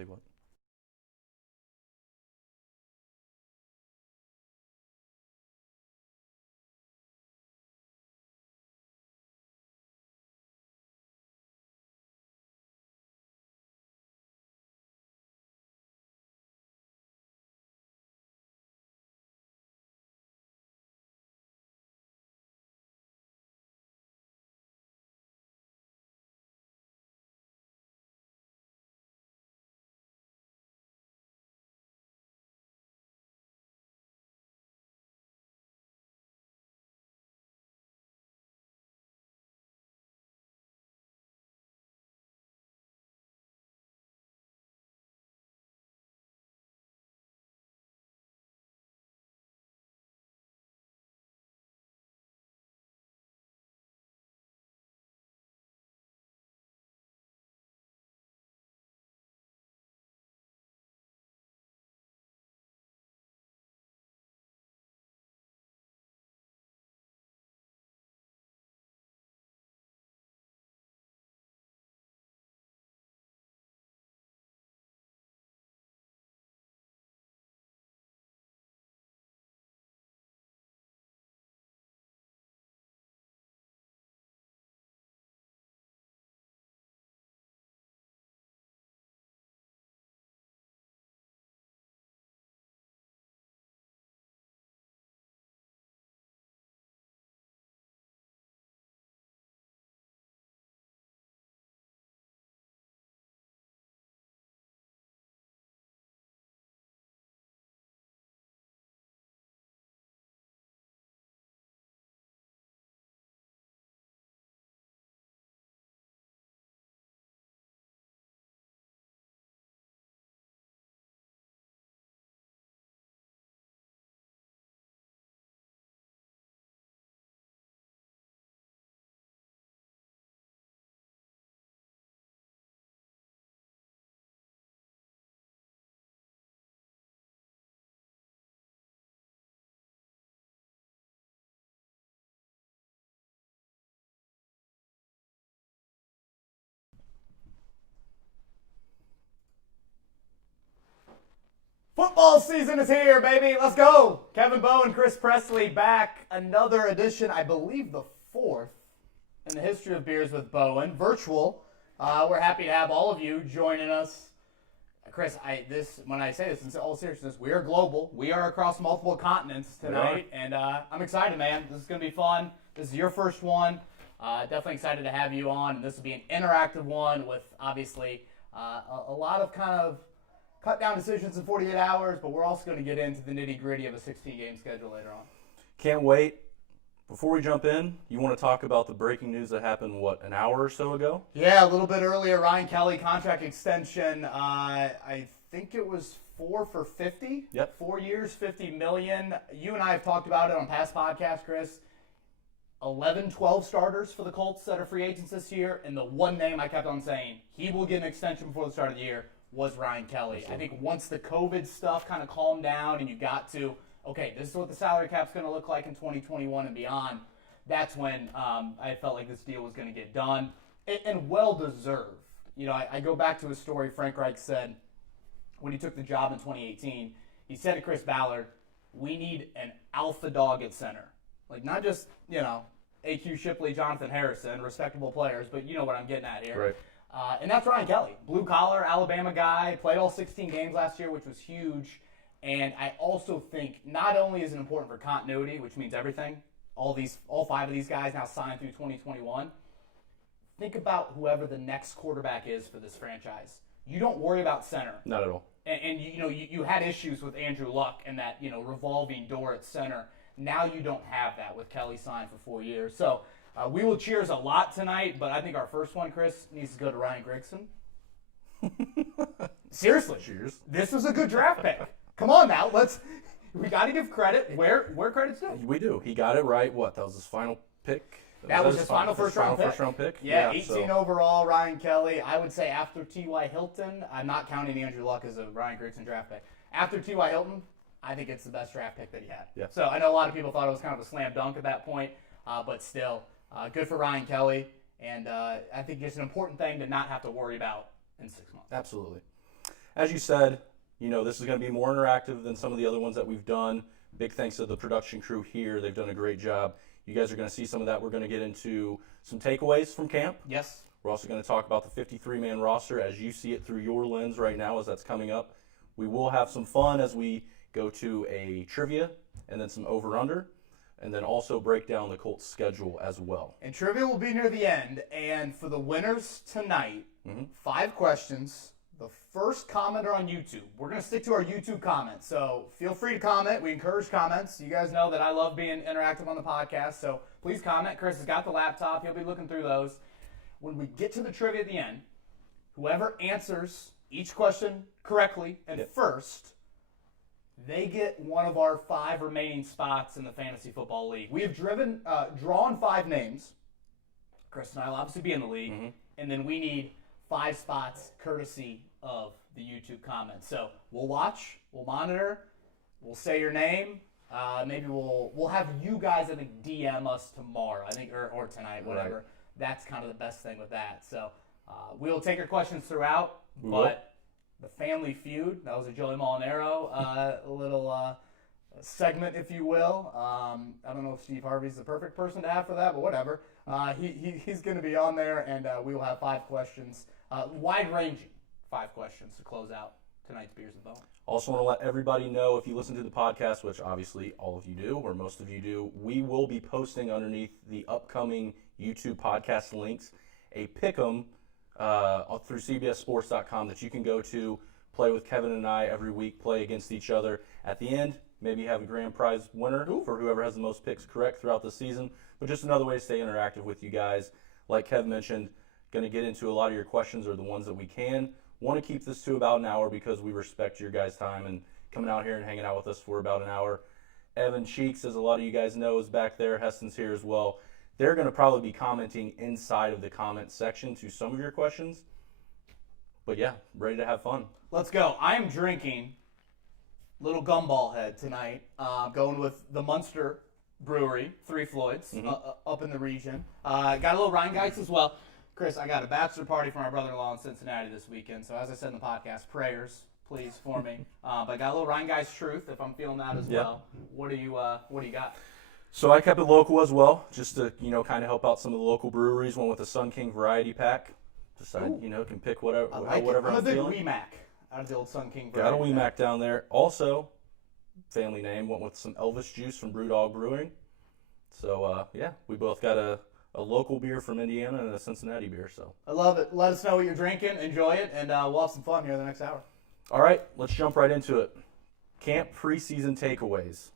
Say what? Football season is here, baby. Let's go. Kevin Bowen, Chris Presley back. Another edition, I believe the fourth in the history of Beers with Bowen. Virtual. We're happy to have all of you joining us. Chris, when I say this in all seriousness, we are global. We are across multiple continents tonight, and I'm excited, man. This is going to be fun. This is your first one. Definitely excited to have you on, and this will be an interactive one with, obviously, a lot of kind of cut down decisions in 48 hours, but we're also going to get into the nitty-gritty of a 16-game schedule later on. Can't wait. Before we jump in, you want to talk about the breaking news that happened, an hour or so ago? Yeah, a little bit earlier. Ryan Kelly, contract extension. I think it was 4 for 50. Yep. 4 years, $50 million. You and I have talked about it on past podcasts, Chris. 11, 12 starters for the Colts that are free agents this year, and the one name I kept on saying, he will get an extension before the start of the year, was Ryan Kelly. Absolutely. I think once the COVID stuff kind of calmed down and you got to, okay, this is what the salary cap's going to look like in 2021 and beyond, that's when I felt like this deal was going to get done, and well-deserved. You know, I go back to a story Frank Reich said when he took the job in 2018. He said to Chris Ballard, we need an alpha dog at center. Like, not just, A.Q. Shipley, Jonathan Harrison, respectable players, but you know what I'm getting at here. Right. And that's Ryan Kelly, blue-collar Alabama guy, played all 16 games last year, which was huge. And I also think not only is it important for continuity, which means everything, all 5 of these guys now signed through 2021. Think about whoever the next quarterback is for this franchise. You don't worry about center. Not at all. And you had issues with Andrew Luck and that, revolving door at center. Now you don't have that with Kelly signed for 4 years. So we will cheers a lot tonight, but I think our first one, Chris, needs to go to Ryan Grigson. Seriously. Cheers. This was a good draft pick. Come on now. We got to give credit where credit's due. We do. He got it right. That was his final pick? That was his final first-round pick. Yeah, 18 overall, Ryan Kelly. I would say after T.Y. Hilton, I'm not counting Andrew Luck as a Ryan Grigson draft pick. After T.Y. Hilton, I think it's the best draft pick that he had. Yeah. So I know a lot of people thought it was kind of a slam dunk at that point, but still, good for Ryan Kelly. And I think it's an important thing to not have to worry about in 6 months. Absolutely. as you said, this is going to be more interactive than some of the other ones that we've done. Big thanks to the production crew here. They've done a great job. You guys are going to see some of that. We're going to get into some takeaways from camp. Yes. We're also going to talk about the 53-man roster as you see it through your lens right now as that's coming up. We will have some fun as we go to a trivia and then some over-under, and then also break down the Colts schedule as well. And trivia will be near the end. And for the winners tonight, 5 questions. The first commenter on YouTube. We're going to stick to our YouTube comments. So feel free to comment. We encourage comments. You guys know that I love being interactive on the podcast. So please comment. Chris has got the laptop. He'll be looking through those. When we get to the trivia at the end, whoever answers each question correctly and first, they get one of our 5 remaining spots in the Fantasy Football League. We have drawn 5 names. Chris and I will obviously be in the league. And then we need 5 spots courtesy of the YouTube comments. So we'll watch, we'll monitor, we'll say your name. Maybe we'll have you guys, I think, DM us tomorrow, I think, or tonight, whatever. Right. That's kind of the best thing with that. So we'll take your questions throughout, but the Family Feud, that was a Joey Molinaro little segment, if you will. I don't know if Steve Harvey's the perfect person to have for that, but whatever. He's going to be on there, and we will have 5 questions, wide-ranging 5 questions to close out tonight's Beers and Bowen. Also want to let everybody know, if you listen to the podcast, which obviously all of you do, or most of you do, we will be posting underneath the upcoming YouTube podcast links a pick'em through cbssports.com that you can go to, play with Kevin and I every week, play against each other. At the end, maybe have a grand prize winner for whoever has the most picks correct throughout the season. But just another way to stay interactive with you guys. Like Kev mentioned, going to get into a lot of your questions, or the ones that we can. Want to keep this to about an hour because we respect your guys' time and coming out here and hanging out with us for about an hour. Evan Cheeks, as a lot of you guys know, is back there. Heston's here as well. They're going to probably be commenting inside of the comment section to some of your questions. But yeah, ready to have fun. Let's go. I am drinking little Gumball Head tonight. Going with the Munster Brewery, Three Floyds, up in the region. Got a little Rheingeist as well. Chris, I got a bachelor party for my brother-in-law in Cincinnati this weekend. So as I said in the podcast, prayers, please, for me. But I got a little Rheingeist Truth, if I'm feeling that as well. What do you got? So I kept it local as well, just to kind of help out some of the local breweries. Went with the Sun King variety pack. Decided can pick whatever whatever I'm feeling. I'm a big Wee-Mac out of the old Sun King variety. Got a Wee-Mac down there. Also, family name, went with some Elvis juice from Brewdog Brewing. So we both got a local beer from Indiana and a Cincinnati beer. So I love it. Let us know what you're drinking. Enjoy it, and we'll have some fun here the next hour. All right, let's jump right into it. Camp preseason takeaways.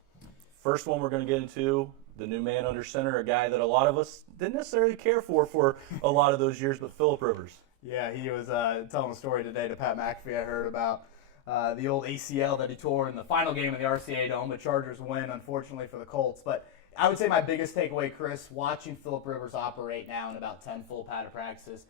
First one we're going to get into, the new man under center, a guy that a lot of us didn't necessarily care for a lot of those years, but Phillip Rivers. Yeah, he was telling a story today to Pat McAfee, I heard, about the old ACL that he tore in the final game of the RCA Dome. The Chargers win, unfortunately, for the Colts. But I would say my biggest takeaway, Chris, watching Phillip Rivers operate now in about 10 full padded practices,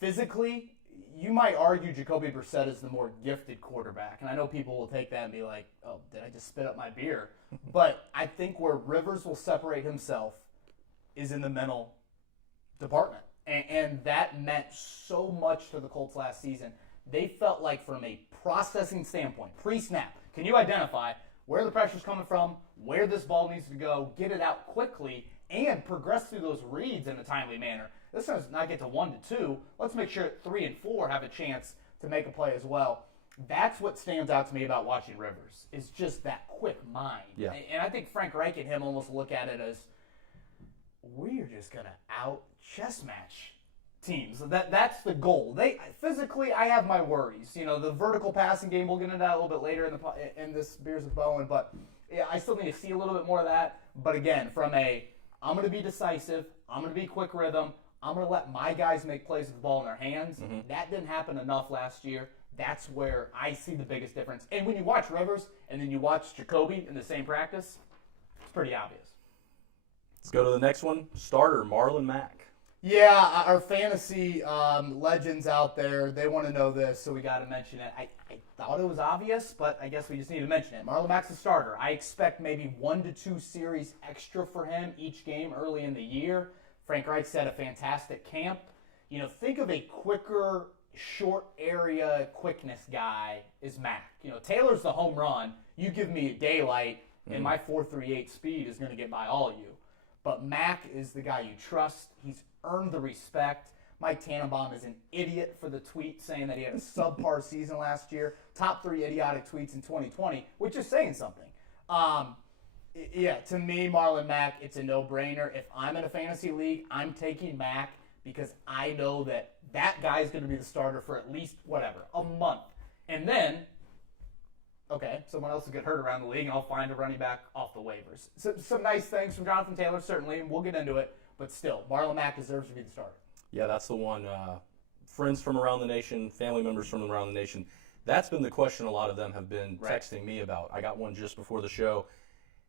physically, you might argue Jacoby Brissett is the more gifted quarterback. And I know people will take that and be like, oh, did I just spit up my beer? But I think where Rivers will separate himself is in the mental department. And that meant so much to the Colts last season. They felt like, from a processing standpoint, pre-snap, can you identify where the pressure's coming from, where this ball needs to go, get it out quickly, and progress through those reads in a timely manner? This does not get to 1 to 2. Let's make sure 3 and 4 have a chance to make a play as well. That's what stands out to me about watching Rivers, is just that quick mind. Yeah. And I think Frank Reich and him almost look at it as, we're just going to out-chess match teams. That's the goal. Physically, I have my worries. The vertical passing game, we'll get into that a little bit later in this Beers with Bowen, but yeah, I still need to see a little bit more of that. But again, from I'm going to be decisive, I'm going to be quick rhythm, I'm going to let my guys make plays with the ball in their hands. That didn't happen enough last year. That's where I see the biggest difference. And when you watch Rivers and then you watch Jacoby in the same practice, it's pretty obvious. Let's go to the next one. Starter, Marlon Mack. Yeah, our fantasy legends out there, they want to know this, so we got to mention it. I thought it was obvious, but I guess we just need to mention it. Marlon Mack's a starter. I expect maybe 1 to 2 series extra for him each game early in the year. Frank Reich said a fantastic camp. Think of a quicker short area quickness guy is Mac. Taylor's the home run. You give me daylight, and my 4.38 speed is going to get by all of you. But Mac is the guy you trust. He's earned the respect. Mike Tannenbaum is an idiot for the tweet saying that he had a subpar season last year. Top 3 idiotic tweets in 2020, which is saying something. To me, Marlon Mack, it's a no-brainer. If I'm in a fantasy league, I'm taking Mack because I know that guy's going to be the starter for at least, a month. And then, someone else will get hurt around the league, and I'll find a running back off the waivers. So, some nice things from Jonathan Taylor, certainly, and we'll get into it. But still, Marlon Mack deserves to be the starter. Yeah, that's the one. Friends from around the nation, family members from around the nation. That's been the question a lot of them have been texting me about. I got one just before the show.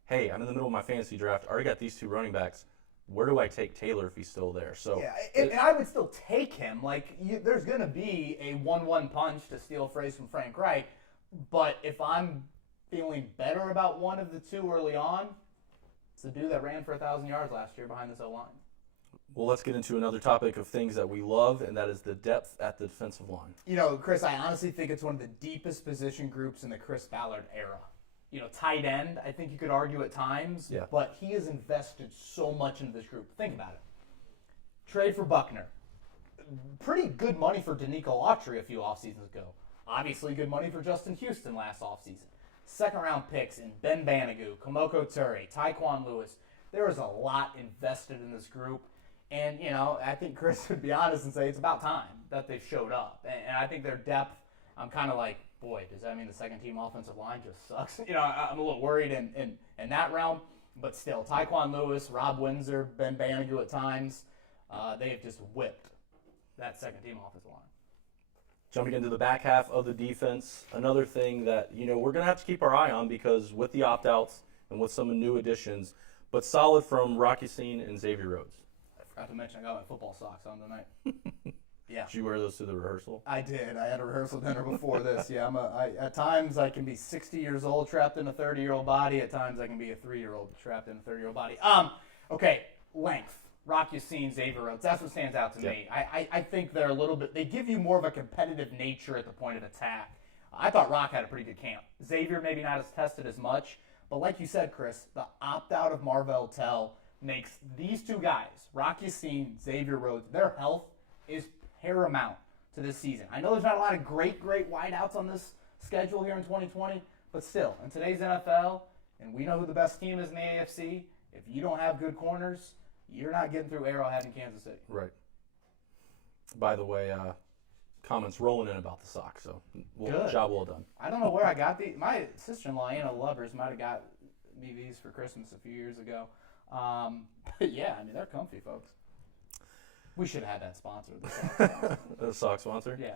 Hey, I'm in the middle of my fantasy draft. I already got these 2 running backs. Where do I take Taylor if he's still there? So and I would still take him. There's going to be a 1-1 punch, to steal a phrase from Frank Reich. But if I'm feeling better about one of the 2 early on, it's the dude that ran for 1,000 yards last year behind this O-line. Well, let's get into another topic of things that we love, and that is the depth at the defensive line. Chris, I honestly think it's one of the deepest position groups in the Chris Ballard era. Tight end, I think you could argue at times, but he has invested so much into this group. Think about it. Trade for Buckner. Pretty good money for Danico Autry a few off seasons ago. Obviously good money for Justin Houston last offseason. Second-round picks in Ben Banigou, Kamoko Ture, Tyquan Lewis. There is a lot invested in this group. And, I think Chris would be honest and say it's about time that they've showed up. And I think their depth, I'm kind of like, boy, does that mean the second-team offensive line just sucks? I'm a little worried in that realm. But still, Tyquan Lewis, Rob Windsor, Ben Banigou at times, they have just whipped that second-team offensive line. Jumping into the back half of the defense, another thing that, we're going to have to keep our eye on because with the opt-outs and with some new additions, but solid from Rocky Scene and Xavier Rhodes. I forgot to mention I got my football socks on tonight. Yeah. Did you wear those to the rehearsal? I did. I had a rehearsal dinner before this. Yeah, at times I can be 60 years old trapped in a 30-year-old body. At times I can be a 3-year-old trapped in a 30-year-old body. Length. Rock Yacine, Xavier Rhodes. That's what stands out to me. I think they're a little bit, they give you more of a competitive nature at the point of attack. I thought Rock had a pretty good camp. Xavier maybe not as tested as much, but like you said, Chris, the opt-out of Marvell Tell makes these 2 guys, Rock Yacine, Xavier Rhodes, their health is paramount to this season. I know there's not a lot of great wideouts on this schedule here in 2020, but still, in today's NFL, and we know who the best team is in the AFC, if you don't have good corners, you're not getting through Arrowhead in Kansas City. Right. By the way, comments rolling in about the socks, so job well done. I don't know where I got these. My sister-in-law, Anna Lovers, might have got me these for Christmas a few years ago. But yeah, they're comfy, folks. We should have had that sponsor. The sock sponsor? Yeah.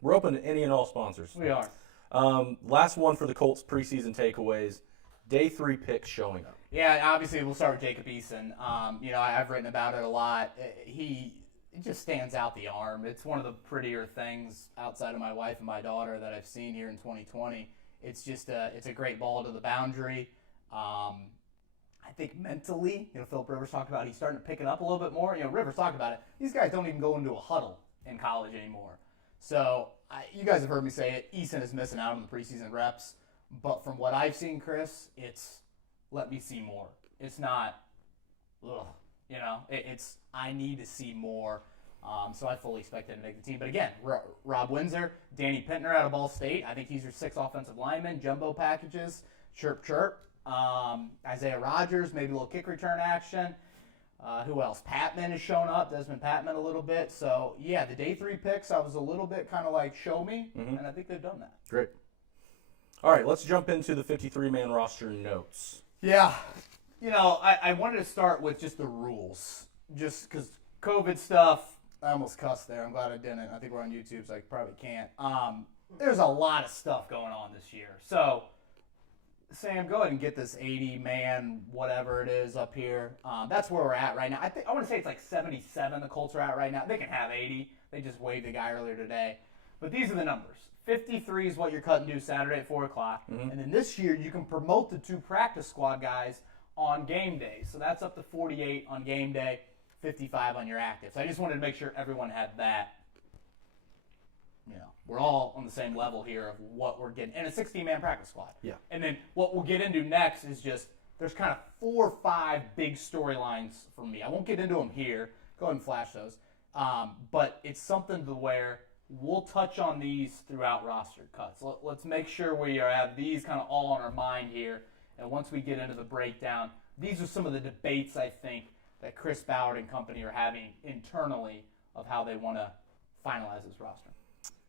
We're open to any and all sponsors. We are. Last one for the Colts preseason takeaways. Day 3 picks showing up. Yeah, obviously we'll start with Jacob Eason. I've written about it a lot. It just stands out, the arm. It's one of the prettier things outside of my wife and my daughter that I've seen here in 2020. It's just it's a great ball to the boundary. I think mentally, Philip Rivers talked about he's starting to pick it up a little bit more. Rivers talked about it. These guys don't even go into a huddle in college anymore. So you guys have heard me say it. Eason is missing out on the preseason reps. But from what I've seen, Chris, it's let me see more. It's not, it's I need to see more. So I fully expect him to make the team. But again, Rob Windsor, Danny Pittner out of Ball State. I think he's your 6th offensive lineman. Jumbo packages, chirp, chirp. Isaiah Rodgers, maybe a little kick return action. Who else? Patman has shown up. Desmond Patman a little bit. So, yeah, the day 3 picks, I was a little bit kind of like, show me. Mm-hmm. And I think they've done that. Great. All right, let's jump into the 53-man roster notes. Yeah. I wanted to start with just the rules. Just because COVID stuff, I almost cussed there. I'm glad I didn't. I think we're on YouTube, so I probably can't. There's a lot of stuff going on this year. So, Sam, go ahead and get this 80-man whatever it is up here. That's where we're at right now. I want to say it's like 77 the Colts are at right now. They can have 80. They just waived the guy earlier today. But these are the numbers. 53 is what you're cutting due Saturday at 4 o'clock. Mm-hmm. And then this year you can promote the 2 practice squad guys on game day. So that's up to 48 on game day, 55 on your active. So I just wanted to make sure everyone had that. we're all on the same level here of what we're getting. And a 16-man practice squad. Yeah. And then what we'll get into next is just there's kind of 4 or 5 big storylines for me. I won't get into them here. Go ahead and flash those. But it's something to where we'll touch on these throughout roster cuts. Let's make sure we have these kind of all on our mind here. And once we get into the breakdown, these are some of the debates, I think, that Chris Ballard and company are having internally of how they want to finalize this roster.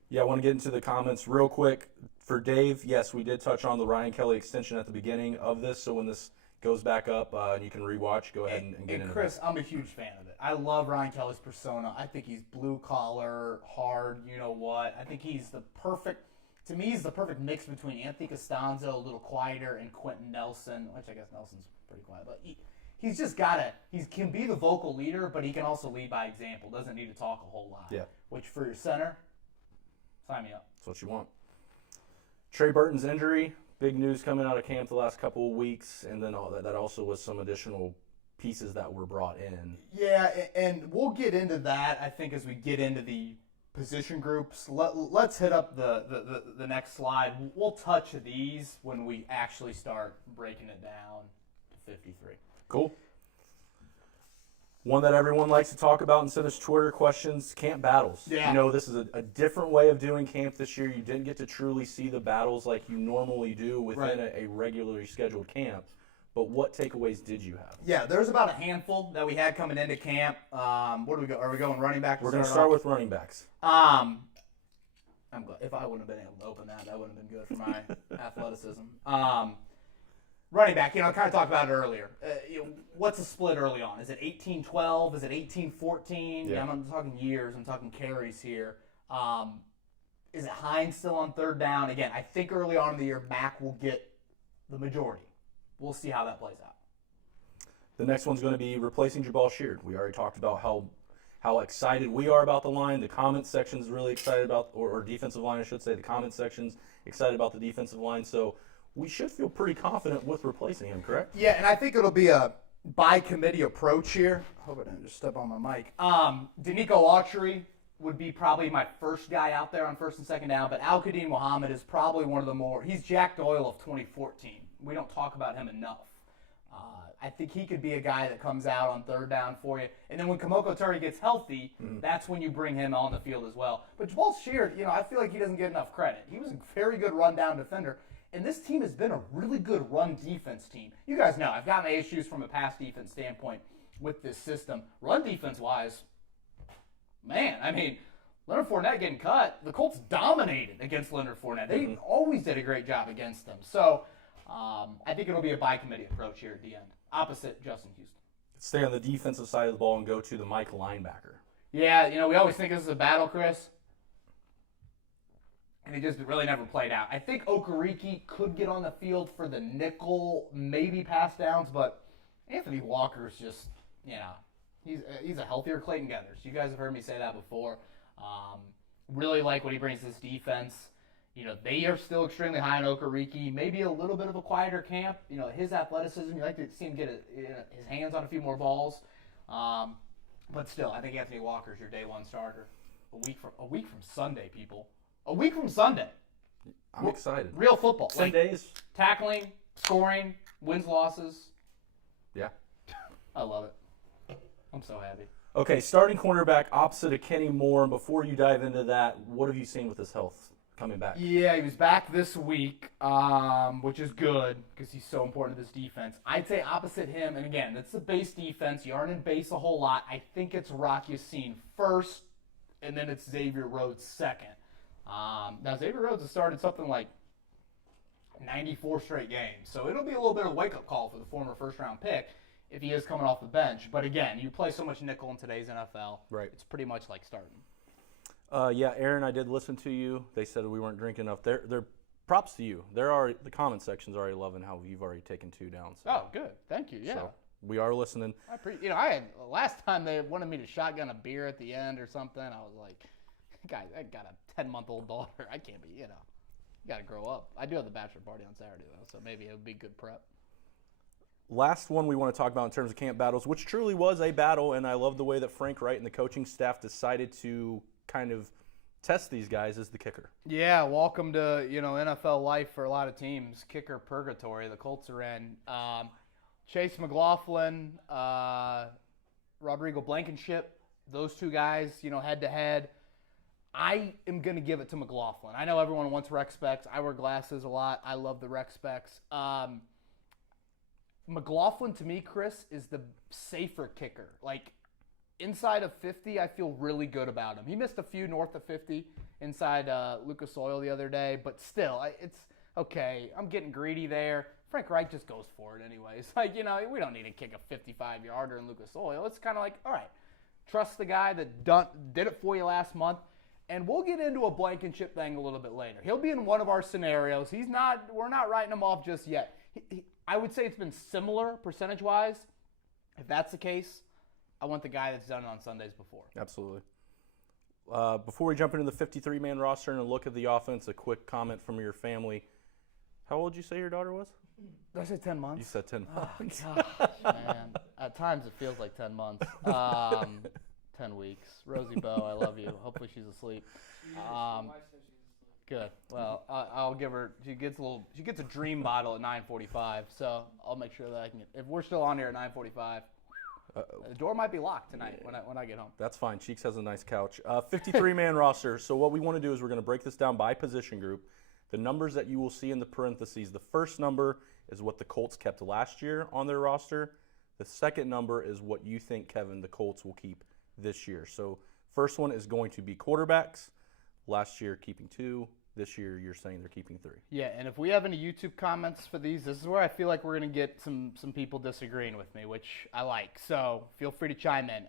Yeah, I want to get into the comments real quick. For Dave, yes, we did touch on the Ryan Kelly extension at the beginning of this, so when this goes back up and you can rewatch, go ahead and get into it. Chris, I'm a huge fan of it. I love Ryan Kelly's persona. I think he's blue-collar, hard, you know what. I think he's the perfect mix between Anthony Costanzo, a little quieter, and Quentin Nelson, which I guess Nelson's pretty quiet, but he's just he can be the vocal leader, but he can also lead by example. Doesn't need to talk a whole lot. Yeah. Which for your center, sign me up. That's what you want. Trey Burton's injury, big news coming out of camp the last couple of weeks, and then that also was some additional pieces that were brought in. Yeah, and we'll get into that, I think, as we get into the position groups. Let's hit up the next slide. We'll touch these when we actually start breaking it down to 53. Cool. One that everyone likes to talk about and send us Twitter questions, camp battles. Yeah. You know, this is a different way of doing camp this year. You didn't get to truly see the battles like you normally do within a regularly scheduled camp. But what takeaways did you have? Yeah, there's about a handful that we had coming into camp. What do we go? Are we going running back? We're going to start with running backs. I'm glad. If I wouldn't have been able to open that wouldn't have been good for my athleticism. Running back, I kind of talked about it earlier. What's the split early on? Is it 18-12? Is it 18-14? Yeah. I'm not talking years. I'm talking carries here. Is it Hines still on third down? Again, I think early on in the year, Mack will get the majority. We'll see how that plays out. The next one's going to be replacing Jabal Sheard. We already talked about how excited we are about the line. The comment section's really excited about, or defensive line, I should say. The comment section's excited about the defensive line. So we should feel pretty confident with replacing him, correct? Yeah, and I think it'll be a by-committee approach here. I hope I didn't just step on my mic. Danico Autry would be probably my first guy out there on first and second down, but Al-Qadim Muhammad is probably one of the more – he's Jack Doyle of 2014. We don't talk about him enough. I think he could be a guy that comes out on third down for you. And then when Kamoko Turry gets healthy, that's when you bring him on the field as well. But Jabal Sheard, I feel like he doesn't get enough credit. He was a very good run-down defender. And this team has been a really good run defense team. You guys know I've got my issues from a pass defense standpoint with this system. Run defense-wise, man, Leonard Fournette getting cut, the Colts dominated against Leonard Fournette. They always did a great job against them. So I think it'll be a by-committee approach here at the end, opposite Justin Houston. Stay on the defensive side of the ball and go to the Mike linebacker. Yeah, we always think this is a battle, Chris. And it just really never played out. I think Okereke could get on the field for the nickel, maybe pass downs, but Anthony Walker's just, he's a healthier Clayton Geathers. You guys have heard me say that before. Really like what he brings to this defense. They are still extremely high on Okereke. Maybe a little bit of a quieter camp. His athleticism, you like to see him get his hands on a few more balls. But still, I think Anthony Walker's your day one starter. A week from Sunday, people. A week from Sunday. I'm excited. Real football. Sundays. Tackling, scoring, wins, losses. Yeah. I love it. I'm so happy. Okay, starting cornerback opposite of Kenny Moore. Before you dive into that, what have you seen with his health coming back? Yeah, he was back this week, which is good because he's so important to this defense. I'd say opposite him, and again, that's the base defense. You aren't in base a whole lot. I think it's Rock Yassin first, and then it's Xavier Rhodes second. Now, Xavier Rhodes has started something like 94 straight games, so it'll be a little bit of a wake-up call for the former first-round pick if he is coming off the bench. But again, you play so much nickel in today's NFL, right? It's pretty much like starting. Yeah, Aaron, I did listen to you. They said we weren't drinking enough. They're props to you. The comment section's already loving how you've already taken 2 down. So. Oh, good. Thank you. Yeah. So we are listening. Last time they wanted me to shotgun a beer at the end or something. I was like, guys, I got a 10-month-old daughter. I can't be, you got to grow up. I do have the bachelor party on Saturday, though, so maybe it would be good prep. Last one we want to talk about in terms of camp battles, which truly was a battle, and I love the way that Frank Wright and the coaching staff decided to kind of test these guys is the kicker. Yeah, welcome to NFL life for a lot of teams. Kicker purgatory. The Colts are in. Chase McLaughlin, Rodrigo Blankenship, those two guys, head to head. I am going to give it to McLaughlin. I know everyone wants rec specs. I wear glasses a lot. I love the rec specs. McLaughlin, to me, Chris, is the safer kicker. Like, inside of 50, I feel really good about him. He missed a few north of 50 inside Lucas Oil the other day, but still, it's okay. I'm getting greedy there. Frank Reich just goes for it anyways. Like, we don't need to kick a 55-yarder in Lucas Oil. It's kind of like, all right, trust the guy that did it for you last month. And we'll get into a Blankenship thing a little bit later. He'll be in one of our scenarios. We're not writing him off just yet. I would say it's been similar percentage-wise. If that's the case, I want the guy that's done it on Sundays before. Absolutely. Before we jump into the 53-man roster and a look at the offense, a quick comment from your family. How old did you say your daughter was? Did I say 10 months? You said 10 months. Oh, gosh, man. At times it feels like 10 months. 10 weeks. Rosie Bowe, I love you. Hopefully she's asleep. Good. Well, I'll give her. She gets a dream bottle at 9:45. So I'll make sure that I can. If we're still on here at 9:45, the door might be locked tonight when I get home. That's fine. Cheeks has a nice couch. 53-man roster. So what we want to do is we're going to break this down by position group. The numbers that you will see in the parentheses. The first number is what the Colts kept last year on their roster. The second number is what you think, Kevin, the Colts will keep this year. So first one is going to be quarterbacks. Last year keeping 2. This year you're saying they're keeping 3. Yeah, and if we have any YouTube comments for these, this is where I feel like we're going to get some people disagreeing with me, which I like. So feel free to chime in.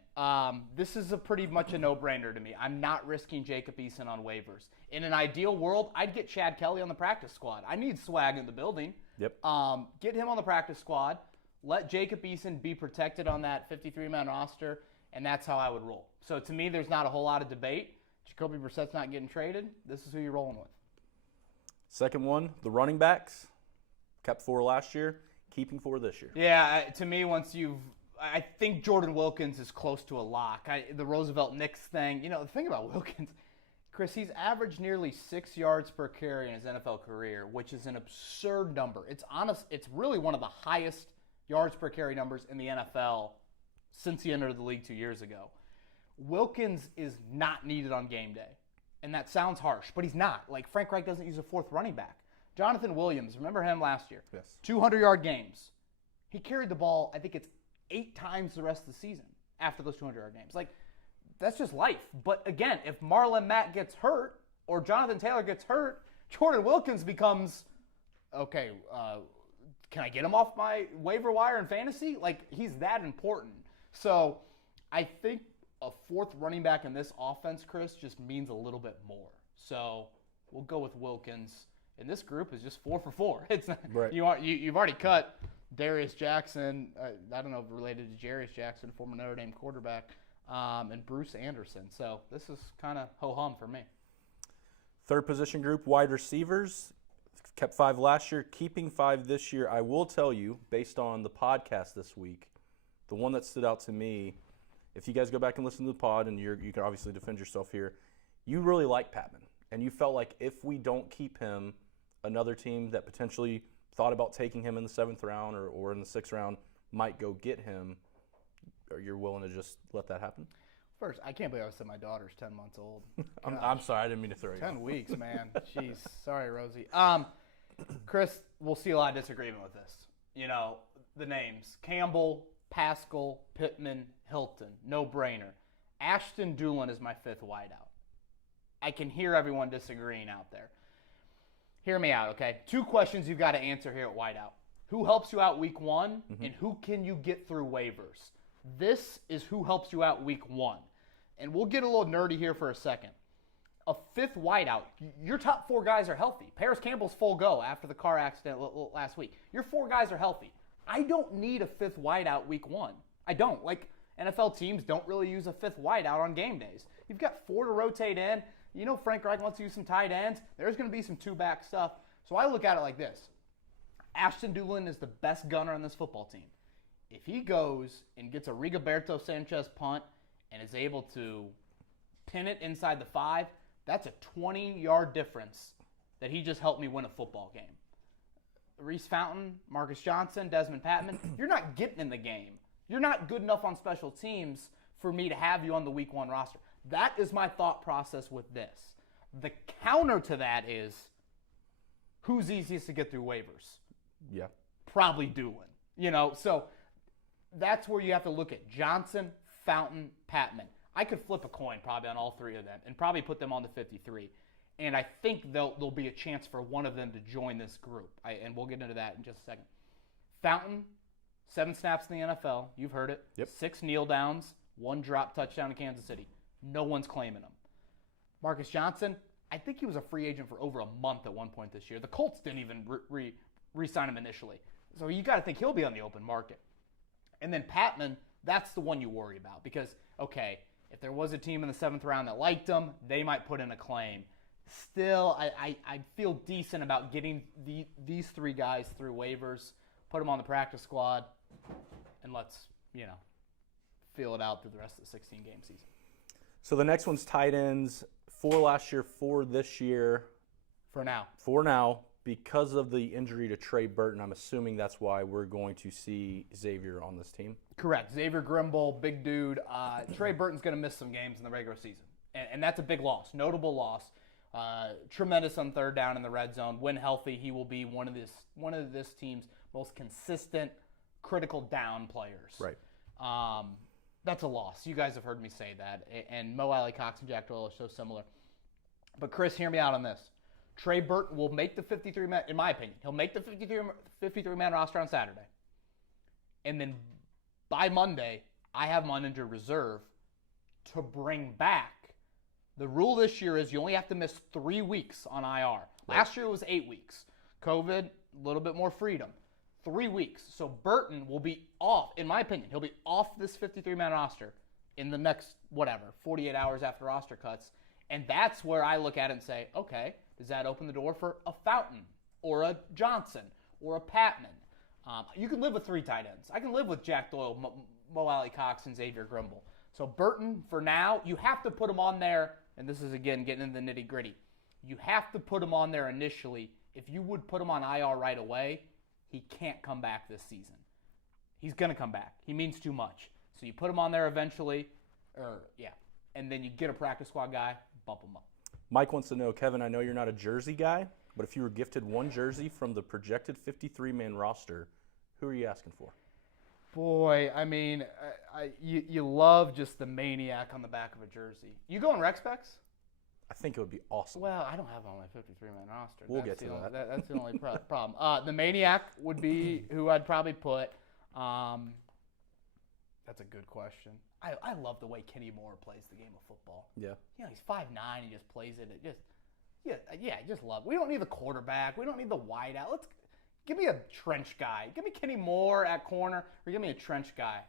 This is pretty much a no-brainer to me. I'm not risking Jacob Eason on waivers. In an ideal world, I'd get Chad Kelly on the practice squad. I need swag in the building. Yep. Get him on the practice squad. Let Jacob Eason be protected on that 53-man roster. And that's how I would roll. So to me, there's not a whole lot of debate. Jacoby Brissett's not getting traded. This is who you're rolling with. Second one, the running backs. Kept 4 last year, keeping 4 this year. Yeah, to me, I think Jordan Wilkins is close to a lock. The Roosevelt Knicks thing, the thing about Wilkins, Chris, he's averaged nearly 6 yards per carry in his NFL career, which is an absurd number. It's really one of the highest yards per carry numbers in the NFL since he entered the league 2 years ago. Wilkins is not needed on game day. And that sounds harsh, but he's not. Like, Frank Reich doesn't use a 4th running back. Jonathan Williams, remember him last year? Yes. 200-yard games. He carried the ball, I think it's 8 times the rest of the season after those 200-yard games. Like, that's just life. But, again, if Marlon Mack gets hurt or Jonathan Taylor gets hurt, Jordan Wilkins becomes, okay, can I get him off my waiver wire in fantasy? Like, he's that important. So I think a 4th running back in this offense, Chris, just means a little bit more. So we'll go with Wilkins. And this group is just 4 for 4. It's not, right. You've already cut Darius Jackson. I don't know if related to Jarius Jackson, former Notre Dame quarterback, and Bruce Anderson. So this is kind of ho-hum for me. Third position group, wide receivers. Kept 5 last year, keeping 5 this year. I will tell you, based on the podcast this week, the one that stood out to me, if you guys go back and listen to the pod, and you can obviously defend yourself here, you really like Patman. And you felt like if we don't keep him, another team that potentially thought about taking him in the 7th round or in the 6th round might go get him. Or you're willing to just let that happen? First, I can't believe I said my daughter's 10 months old. I'm sorry, I didn't mean to throw you. 10 weeks, man. Jeez. Sorry, Rosie. Chris, we'll see a lot of disagreement with this. The names. Campbell, Pascal, Pittman, Hilton. No-brainer. Ashton Dulin is my 5th wideout. I can hear everyone disagreeing out there. Hear me out, okay? 2 questions you've got to answer here at wideout. Who helps you out week 1, and who can you get through waivers? This is who helps you out week 1. And we'll get a little nerdy here for a second. A 5th wideout, your top 4 guys are healthy. Paris Campbell's full go after the car accident last week. Your 4 guys are healthy. I don't need a 5th wideout week 1. I don't. Like, NFL teams don't really use a 5th wideout on game days. You've got 4 to rotate in. Frank Reich wants to use some tight ends. There's going to be some 2-back stuff. So I look at it like this. Ashton Dulin is the best gunner on this football team. If he goes and gets a Rigoberto Sanchez punt and is able to pin it inside the 5, That's a 20-yard difference that he just helped me win a football game. Reese Fountain, Marcus Johnson, Desmond Patman, you're not getting in the game. You're not good enough on special teams for me to have you on the week 1 roster. That is my thought process with this. The counter to that is, who's easiest to get through waivers? Yeah. Probably Doolin. So that's where you have to look at Johnson, Fountain, Patman. I could flip a coin probably on all 3 of them and probably put them on the 53. And I think there'll be a chance for one of them to join this group. And we'll get into that in just a second. Fountain, 7 snaps in the NFL. You've heard it. Yep. 6 kneel downs, 1 drop touchdown in Kansas City. No one's claiming him. Marcus Johnson, I think he was a free agent for over a month at one point this year. The Colts didn't even re-sign him initially. So you got to think he'll be on the open market. And then Patman, that's the one you worry about because, okay, if there was a team in the 7th round that liked him, they might put in a claim. Still, I feel decent about getting these 3 guys through waivers, put them on the practice squad, and let's, feel it out through the rest of the 16-game season. So the next one's tight ends. 4 last year, 4 this year. For now. Because of the injury to Trey Burton, I'm assuming that's why we're going to see Xavier on this team. Correct. Xavier Grimble, big dude. Trey Burton's going to miss some games in the regular season. And that's a big loss, notable loss. Tremendous on 3rd down in the red zone. When healthy, he will be one of this team's most consistent, critical down players. Right. That's a loss. You guys have heard me say that. And Mo Alley Cox and Jack Doyle are so similar. But Chris, hear me out on this. Trey Burton will make the 53-man, in my opinion, he'll make the 53-man roster on Saturday. And then by Monday, I have him on injured reserve to bring back. The rule this year is you only have to miss 3 weeks on IR. Last year it was 8 weeks. COVID, a little bit more freedom. 3 weeks. So Burton will be off, in my opinion, he'll be off this 53-man roster in the next, 48 hours after roster cuts. And that's where I look at it and say, okay, does that open the door for a Fountain or a Johnson or a Patman? You can live with 3 tight ends. I can live with Jack Doyle, Mo Alley Cox, and Xavier Grimble. So Burton, for now, you have to put him on there, and this is, again, getting into the nitty-gritty. You have to put him on there initially. If you would put him on IR right away, he can't come back this season. He's going to come back. He means too much. So you put him on there eventually, and then you get a practice squad guy, bump him up. Mike wants to know, Kevin, I know you're not a jersey guy, but if you were gifted 1 jersey from the projected 53-man roster, who are you asking for? Boy, I mean, you love just the maniac on the back of a jersey. You going Rec Specs? I think it would be awesome. Well, I don't have it on my 53-man roster. We'll get to that. That's the only problem. The maniac would be who I'd probably put. That's a good question. I love the way Kenny Moore plays the game of football. Yeah. He's 5'9", he just plays it. I just love it. We don't need the quarterback. We don't need the wideout. Give me a trench guy. Give me Kenny Moore at corner, or give me a trench guy.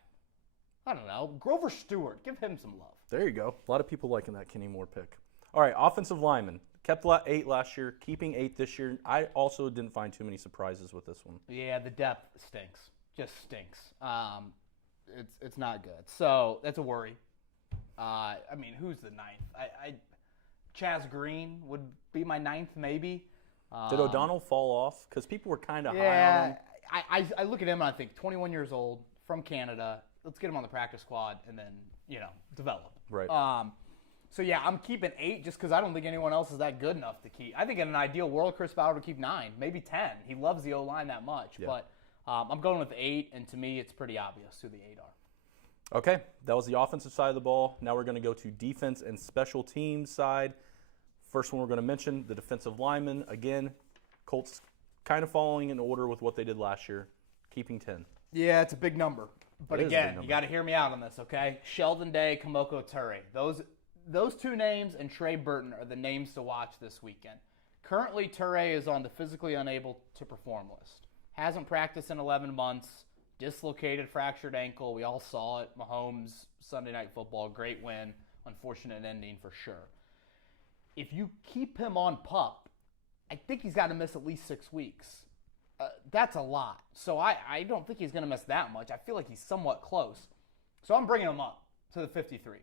I don't know. Grover Stewart. Give him some love. There you go. A lot of people liking that Kenny Moore pick. All right, offensive lineman. Kept 8 last year, keeping 8 this year. I also didn't find too many surprises with this one. Yeah, the depth stinks. Just stinks. It's not good. So that's a worry. Who's the 9th? Chaz Green would be my 9th, maybe. Did O'Donnell fall off? Because people were kind of high on him. I look at him and I think 21 years old, from Canada. Let's get him on the practice squad and then, develop. Right. So, I'm keeping 8 just because I don't think anyone else is that good enough to keep. I think in an ideal world, Chris Ballard would keep 9, maybe 10. He loves the O-line that much. Yeah. But I'm going with 8, and to me, it's pretty obvious who the 8 are. Okay, that was the offensive side of the ball. Now we're going to go to defense and special teams side. First one we're going to mention, the defensive lineman. Again, Colts kind of following in order with what they did last year, keeping 10. Yeah, it's a big number. But again, you got to hear me out on this, okay? Sheldon Day, Kamoko Ture. Those 2 names and Trey Burton are the names to watch this weekend. Currently, Ture is on the physically unable to perform list. Hasn't practiced in 11 months. Dislocated, fractured ankle. We all saw it. Mahomes, Sunday Night Football, great win. Unfortunate ending for sure. If you keep him on PUP, I think he's got to miss at least 6 weeks. That's a lot. So I don't think he's going to miss that much. I feel like he's somewhat close. So I'm bringing him up to the 53.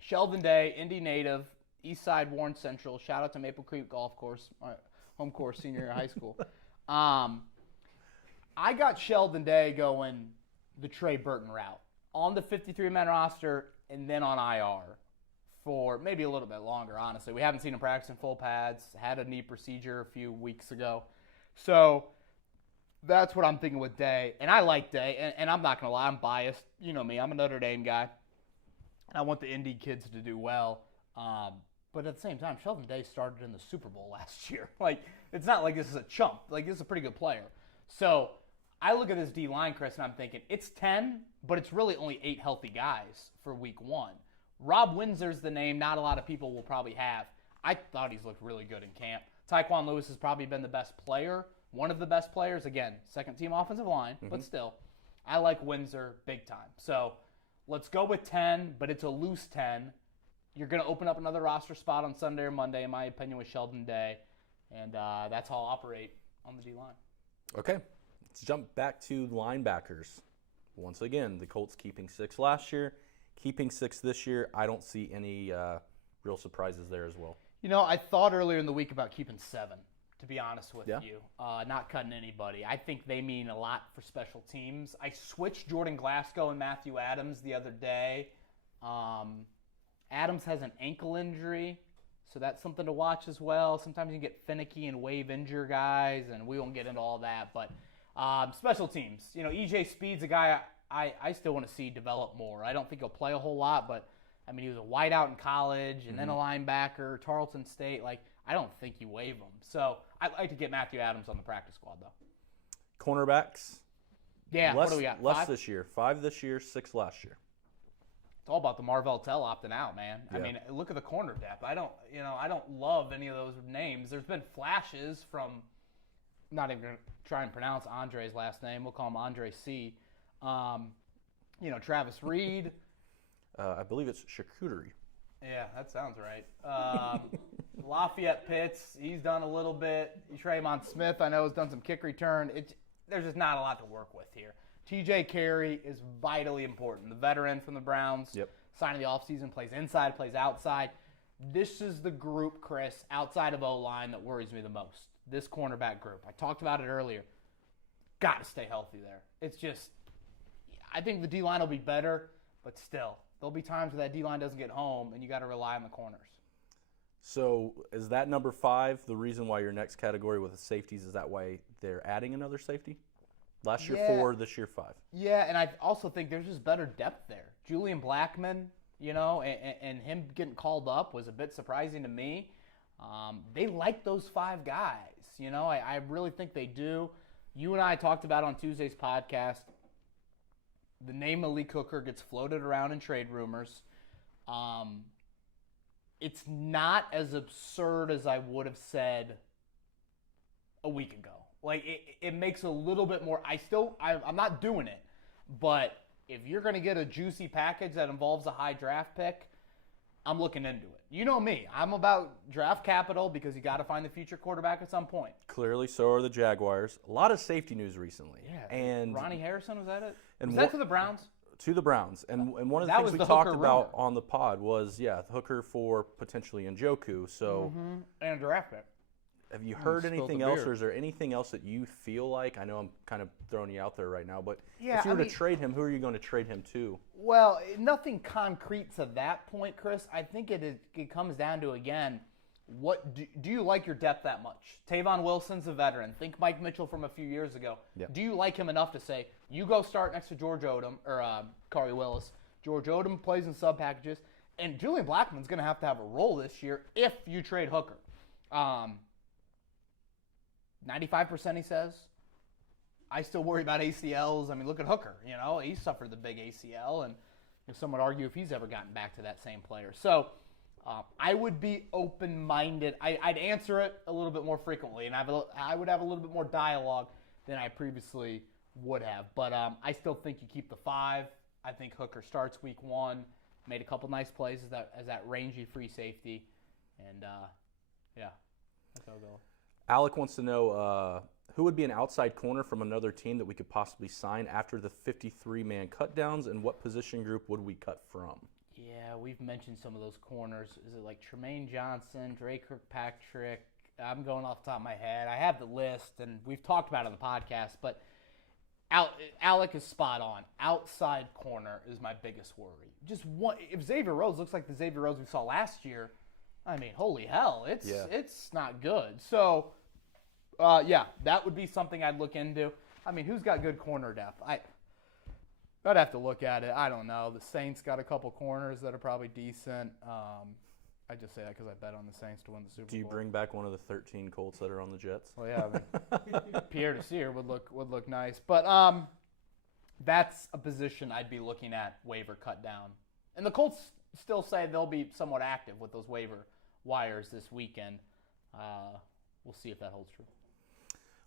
Sheldon Day, Indy native. East Side, Warren Central. Shout out to Maple Creek Golf Course, my home course, senior year of high school. I got Sheldon Day going the Trey Burton route on the 53-man roster and then on IR for maybe a little bit longer, honestly. We haven't seen him practice in full pads, had a knee procedure a few weeks ago. So that's what I'm thinking with Day. And I like Day, and I'm not going to lie, I'm biased. You know me, I'm a Notre Dame guy. And I want the Indy kids to do well. But at the same time, Sheldon Day started in the Super Bowl last year. Like, it's not like this is a chump. Like, this is a pretty good player. So I look at this D-line, Chris, and I'm thinking, it's 10, but it's really only 8 healthy guys for week 1. Rob Windsor's the name not a lot of people will probably have. I thought he's looked really good in camp. Tyquan Lewis has probably been the best player, one of the best players. Again, second-team offensive line, but still, I like Windsor big time. So let's go with 10, but it's a loose 10. You're going to open up another roster spot on Sunday or Monday, in my opinion, with Sheldon Day, and that's how I'll operate on the D-line. Okay, let's jump back to linebackers. Once again, the Colts keeping 6 last year, keeping 6 this year. I don't see any real surprises there as well. You know, I thought earlier in the week about keeping 7, to be honest with you. Not cutting anybody. I think they mean a lot for special teams. I switched Jordan Glasgow and Matthew Adams the other day. Adams has an ankle injury, so that's something to watch as well. Sometimes you get finicky and wave injure guys, and we won't get into all that. But special teams, you know, EJ Speed's a guy I still want to see develop more. I don't think he'll play a whole lot, but, I mean, he was a wideout in college and then a linebacker, Tarleton State. Like, I don't think you waive him. So I'd like to get Matthew Adams on the practice squad, though. Cornerbacks? Yeah, what do we got? Less 5? this year. 5 this year, 6 last year. It's all about the Marvell Tell opting out, man. Yeah. I mean, look at the corner depth. I don't love any of those names. There's been flashes from, not even going to try and pronounce Andre's last name. We'll call him Andre C. Travis Reed. I believe it's charcuterie. Yeah, that sounds right. Lafayette Pitts, he's done a little bit. Tremont Smith, I know, has done some kick return. There's just not a lot to work with here. TJ Carey is vitally important. The veteran from the Browns. Yep. Sign of the offseason, plays inside, plays outside. This is the group, Chris, outside of O-line that worries me the most. This cornerback group. I talked about it earlier. Got to stay healthy there. It's just, I think the D-line will be better, but still, there'll be times where that D-line doesn't get home, and you got to rely on the corners. So is that number 5 the reason why your next category with the safeties, is that why they're adding another safety? Last year 4, this year 5. Yeah, and I also think there's just better depth there. Julian Blackman, and him getting called up was a bit surprising to me. They like those 5 guys. I really think they do. You and I talked about on Tuesday's podcast, the name Malik Hooker gets floated around in trade rumors. It's not as absurd as I would have said a week ago. Like, it makes a little bit more. I'm not doing it. But if you're going to get a juicy package that involves a high draft pick, I'm looking into it. You know me. I'm about draft capital because you got to find the future quarterback at some point. Clearly, so are the Jaguars. A lot of safety news recently. Yeah. And Ronnie Harrison, was that it? And was that to the Browns? To the Browns. And one of the That things was we the talked Hooker about rumor. on the pod was, Hooker for potentially Njoku. So And a draft pick. have you heard spilled anything the else, beer. or is there anything else that you feel like? I know I'm kind of throwing you out there right now, but Yeah, if you were I to mean- trade him, who are you going to trade him to? Well, nothing concrete to that point, Chris. I think it comes down to, again, what do you like your depth that much? Tavon Wilson's a veteran. Think Mike Mitchell from a few years ago. Yeah. Do you like him enough to say, you go start next to George Odom, or Corey Willis. George Odom plays in sub packages, and Julian Blackman's going to have a role this year if you trade Hooker. 95% he says. I still worry about ACLs. I mean, look at Hooker. He suffered the big ACL, and some would argue if he's ever gotten back to that same player. So I would be open-minded. I'd answer it a little bit more frequently, and I would have a little bit more dialogue than I previously would have. But I still think you keep the 5. I think Hooker starts week 1, made a couple nice plays as that rangy free safety, and that's how it'll go. Alec wants to know who would be an outside corner from another team that we could possibly sign after the 53-man cutdowns, and what position group would we cut from? Yeah, we've mentioned some of those corners. Is it like Tremaine Johnson, Dre Kirkpatrick? I'm going off the top of my head. I have the list, and we've talked about it on the podcast, but Alec is spot on. Outside corner is my biggest worry. Just one. If Xavier Rhodes looks like the Xavier Rhodes we saw last year, I mean, holy hell, it's not good. So, yeah, that would be something I'd look into. I mean, who's got good corner depth? I'd have to look at it. I don't know. The Saints got a couple corners that are probably decent. I just say that because I bet on the Saints to win the Super Bowl. Do you bring back one of the 13 Colts that are on the Jets? Well, yeah, I mean, Pierre Desir would look nice, but that's a position I'd be looking at waiver cut down. And the Colts still say they'll be somewhat active with those waiver wires this weekend. We'll see if that holds true.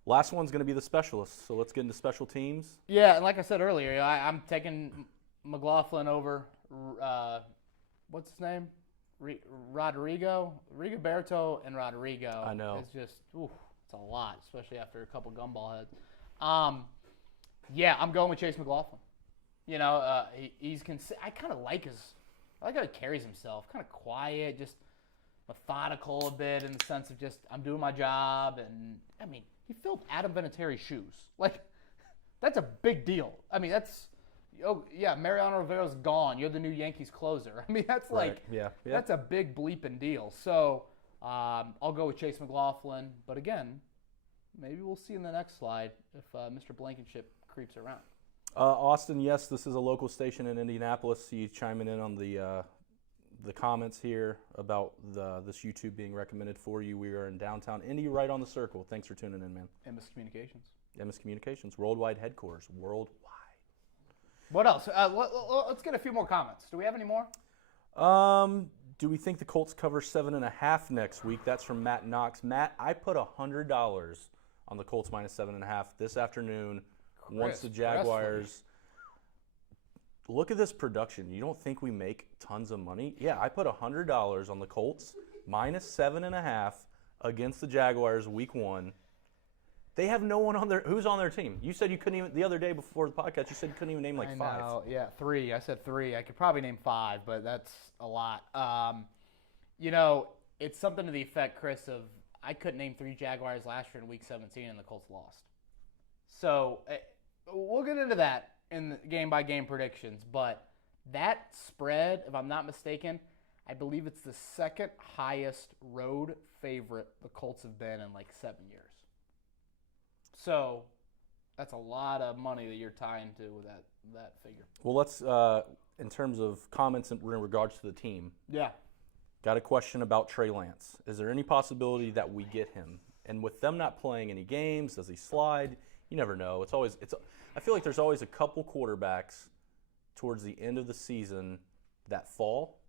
Last one's going to be the specialists, so let's get into special teams. Yeah, and like I said earlier, I'm taking McLaughlin over, what's his name? Rigoberto and Rodrigo. I know. It's just, it's a lot, especially after a couple gumball heads. Yeah, I'm going with Chase McLaughlin. You know, I kind of like I like how he carries himself, kind of quiet, just methodical a bit in the sense of just, I'm doing my job. And, I mean, he filled Adam Vinatieri's shoes. Like, that's a big deal. I mean, Mariano Rivera's gone. You're the new Yankees closer. I mean, that's that's a big bleeping deal. So I'll go with Chase McLaughlin. But again, maybe we'll see in the next slide if Mr. Blankenship creeps around. Austin, yes, this is a local station in Indianapolis. He's chiming in on the comments here about this YouTube being recommended for you. We are in downtown Indy, right on the circle. Thanks for tuning in, man. MS Communications. MS Communications, worldwide headquarters, worldwide. What else? Let's get a few more comments. Do we have any more? Do we think the Colts cover 7.5 next week? That's from Matt Knox. Matt, I put $100 on the Colts minus 7.5 this afternoon. Once the Jaguars. Presley. Look at this production. You don't think we make tons of money? Yeah, I put $100 on the Colts minus 7.5 against the Jaguars week 1. They have no one on their. Who's on their team? You said you couldn't even the other day before the podcast. You said you couldn't even name like 5. Know. Yeah, 3. I said 3. I could probably name 5, but that's a lot. You know, it's something to the effect, Chris, of I couldn't name 3 Jaguars last year in Week 17, and the Colts lost. So we'll get into that in the game-by-game predictions, but that spread, if I'm not mistaken, I believe it's the second highest road favorite the Colts have been in like 7 years. So that's a lot of money that you're tying to with that figure. Well, let's, in terms of comments in regards to the team. Yeah. Got a question about Trey Lance. Is there any possibility that we get him? And with them not playing any games, does he slide? You never know. I feel like there's always a couple quarterbacks towards the end of the season that fall,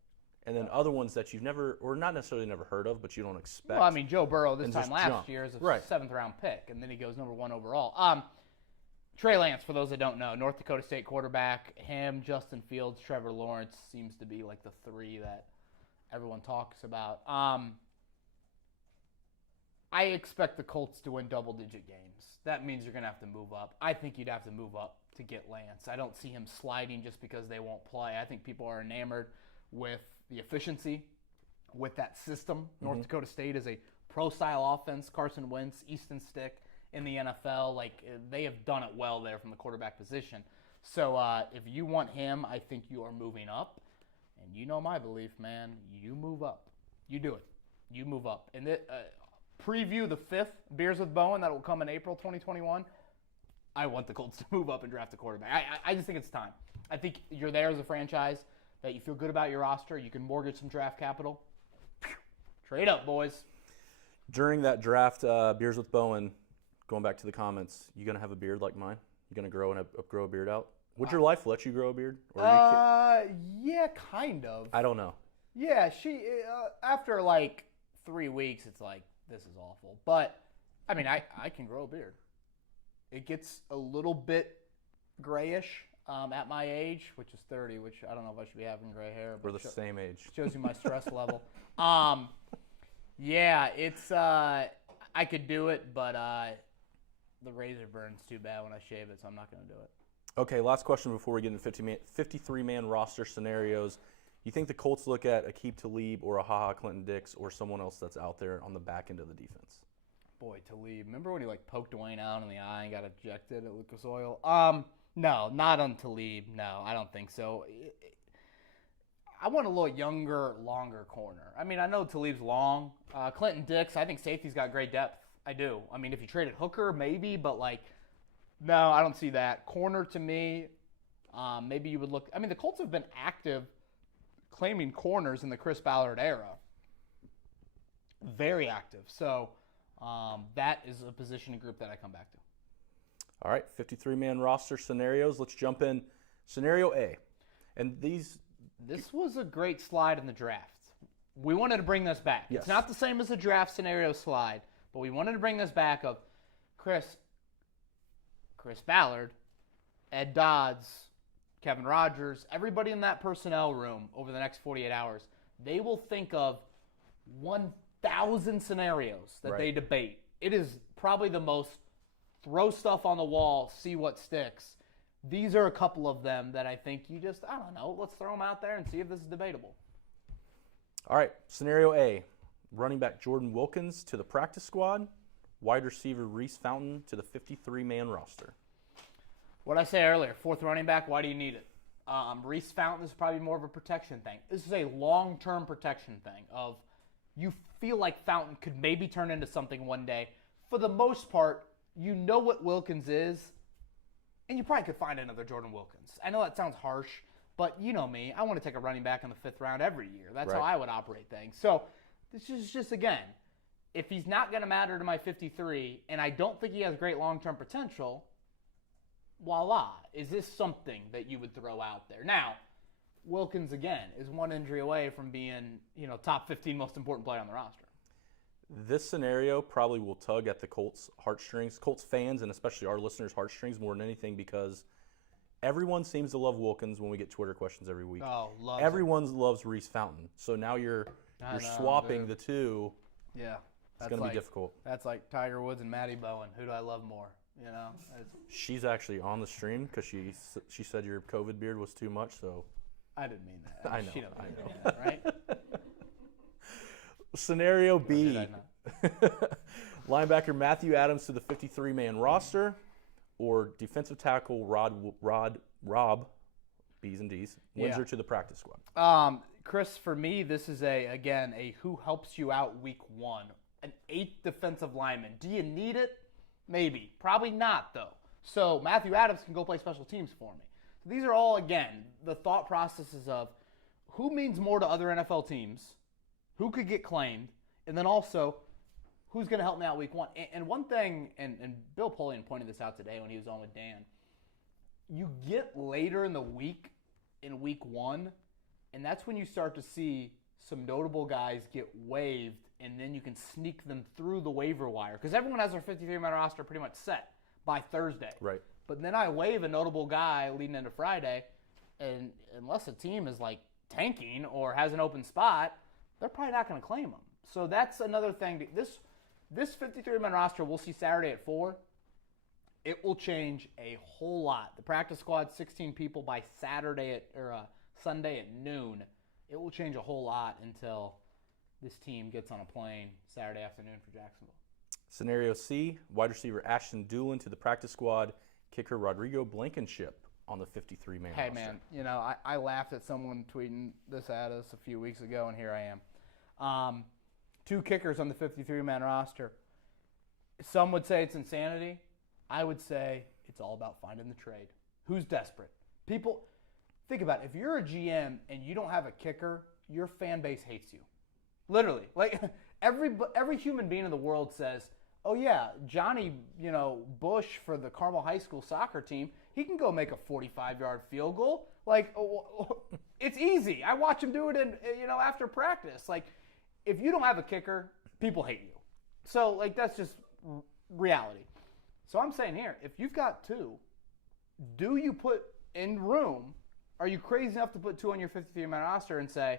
and then other ones that you've never, or not necessarily never heard of, but you don't expect. Well, I mean, Joe Burrow this time last jump. year is a Right. 7th-round pick, and then he goes number 1 overall. Trey Lance, for those that don't know, North Dakota State quarterback. Him, Justin Fields, Trevor Lawrence seems to be like the 3 that everyone talks about. I expect the Colts to win double-digit games. That means you're going to have to move up. I think you'd have to move up to get Lance. I don't see him sliding just because they won't play. I think people are enamored with the efficiency, with that system. North Dakota State is a pro-style offense. Carson Wentz, Easton Stick in the NFL. Like, they have done it well there from the quarterback position. So if you want him, I think you are moving up. And you know my belief, man. You move up. You do it. You move up. And preview the 5th Beers with Bowen that will come in April 2021. I want the Colts to move up and draft a quarterback. I just think it's time. I think you're there as a franchise, that you feel good about your roster. You can mortgage some draft capital. Trade up, boys. During that draft, Beers with Bowen, going back to the comments, you going to have a beard like mine? You going to grow a beard out? Would your wife let you grow a beard? Or yeah, kind of. I don't know. Yeah, she after like 3 weeks, it's like, this is awful. But, I mean, I can grow a beard. It gets a little bit grayish at my age, which is 30, which I don't know if I should be having gray hair. We're the same age. Shows you my stress level. Yeah, it's I could do it, but the razor burns too bad when I shave it, so I'm not going to do it. Okay, last question before we get into 53-man roster scenarios. You think the Colts look at Aqib Talib or a Ha Clinton Dix or someone else that's out there on the back end of the defense? Boy, Talib. Remember when he poked Dwayne out in the eye and got ejected at Lucas Oil? No, not on Talib. No, I don't think so. I want a little younger, longer corner. I mean, I know Talib's long. Clinton Dix, I think safety's got great depth. I do. I mean, if you traded Hooker, maybe, but no, I don't see that. Corner to me, maybe you would look. I mean, the Colts have been active claiming corners in the Chris Ballard era. Very active. So that is a positioning group that I come back to. All right, 53-man roster scenarios. Let's jump in. Scenario A. And This was a great slide in the draft. We wanted to bring this back. Yes. It's not the same as a draft scenario slide, but we wanted to bring this back of Chris Ballard, Ed Dodds, Kevin Rogers, everybody in that personnel room over the next 48 hours, they will think of 1,000 scenarios that they debate. It is probably the most throw stuff on the wall, see what sticks. These are a couple of them that I think I don't know, let's throw them out there and see if this is debatable. All right, scenario A. Running back Jordan Wilkins to the practice squad. Wide receiver Reese Fountain to the 53-man roster. What I say earlier, fourth running back, why do you need it? Reese Fountain is probably more of a protection thing. This is a long-term protection thing of you feel like Fountain could maybe turn into something one day. For the most part, you know what Wilkins is, and you probably could find another Jordan Wilkins. I know that sounds harsh, but you know me. I want to take a running back in the 5th round every year. That's how I would operate things. So this is just, again, if he's not going to matter to my 53, and I don't think he has great long-term potential, voila. Is this something that you would throw out there? Now, Wilkins, again, is one injury away from being, top 15 most important player on the roster. This scenario probably will tug at the Colts' heartstrings, Colts fans, and especially our listeners' heartstrings more than anything because everyone seems to love Wilkins when we get Twitter questions every week. Oh, Everyone loves Reese Fountain. So now you're swapping the two. Yeah. It's going to be difficult. That's like Tiger Woods and Matty Bowen. Who do I love more? She's actually on the stream because she said your COVID beard was too much, so. I didn't mean that. I know. She don't mean that, right? Scenario B. Linebacker Matthew Adams to the 53-man roster, or defensive tackle Rob B's and D's Windsor to the practice squad. Chris, for me, this is a who helps you out week 1, an 8th defensive lineman. Do you need it? Maybe. Probably not, though. So Matthew Adams can go play special teams for me. So these are all, again, the thought processes of who means more to other NFL teams, who could get claimed, and then also who's going to help me out week 1. And one thing, and Bill Polian pointed this out today when he was on with Dan, you get later in the week, in week 1, and that's when you start to see some notable guys get waived, and then you can sneak them through the waiver wire. Because everyone has their 53-man roster pretty much set by Thursday. Right. But then I waive a notable guy leading into Friday, and unless a team is tanking or has an open spot, they're probably not going to claim him. So that's another thing. This 53-man roster we'll see Saturday at 4. It will change a whole lot. The practice squad, 16 people by Sunday at noon. It will change a whole lot until this team gets on a plane Saturday afternoon for Jacksonville. Scenario C, wide receiver Ashton Doolin to the practice squad, kicker Rodrigo Blankenship on the 53-man roster. Hey, man, I laughed at someone tweeting this at us a few weeks ago, and here I am. 2 kickers on the 53-man roster. Some would say it's insanity. I would say it's all about finding the trade. Who's desperate? People, think about it. If you're a GM and you don't have a kicker, your fan base hates you. Literally. Every human being in the world says, oh, yeah, Johnny, Bush for the Carmel High School soccer team, he can go make a 45-yard field goal. It's easy. I watch him do it after practice. If you don't have a kicker, people hate you. So, that's just reality. So I'm saying here, if you've got 2, do you put in room, are you crazy enough to put 2 on your 53-man roster and say,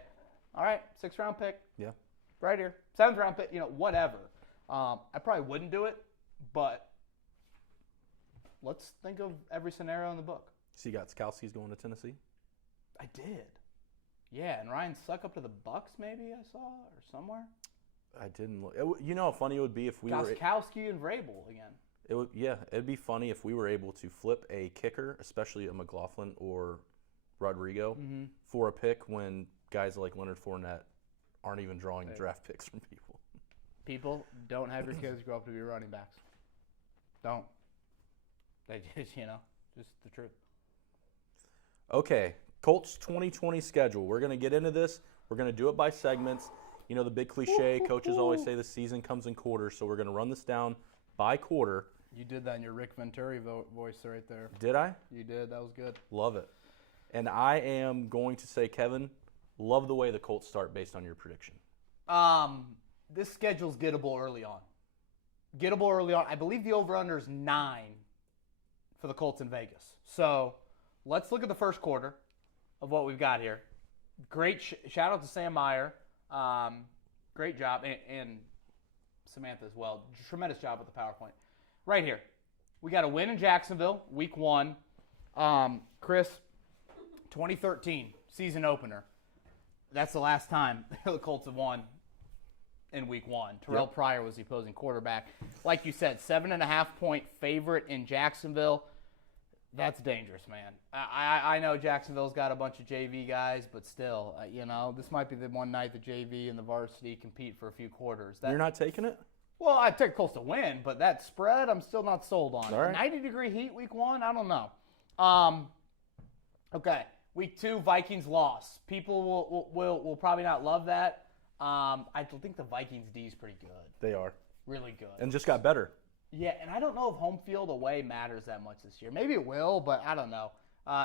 all right, 6th round pick. Yeah. Right here. 7th round pick, whatever. I probably wouldn't do it, but let's think of every scenario in the book. So you got Skowski's going to Tennessee? I did. Yeah, and Ryan Suck up to the Bucks maybe I saw or somewhere. I didn't look. You know how funny it would be if we were. Gostkowski and Vrabel again. It'd be funny if we were able to flip a kicker, especially a McLaughlin or Rodrigo, for a pick when guys like Leonard Fournette aren't even drawing draft picks from people. People, don't have your kids grow up to be running backs. Don't. They just, just the truth. Okay, Colts 2020 schedule. We're going to get into this. We're going to do it by segments. You know the big cliche, coaches always say the season comes in quarters, so we're going to run this down by quarter. You did that in your Rick Venturi voice right there. Did I? You did. That was good. Love it. And I am going to say, Kevin, love the way the Colts start based on your prediction. This schedule's gettable early on. Gettable early on. I believe the over-under is 9 for the Colts in Vegas. So let's look at the first quarter of what we've got here. Great shout out to Sam Meyer. Great job. And Samantha as well. Tremendous job with the PowerPoint. Right here. We got a win in Jacksonville, week 1. Chris, 2013, season opener. That's the last time the Colts have won in week 1. Terrell Pryor was the opposing quarterback. Like you said, 7.5-point favorite in Jacksonville. That's dangerous, man. I know Jacksonville's got a bunch of JV guys, but still, this might be the one night the JV and the varsity compete for a few quarters. You're not taking it? Well, I'd take Colts to win, but that spread, I'm still not sold on. All right. 90-degree heat week 1, I don't know. Okay, week 2, Vikings loss. People will probably not love that. I think the Vikings D is pretty good. They are. Really good. And just got better. Yeah, and I don't know if home field away matters that much this year. Maybe it will, but I don't know.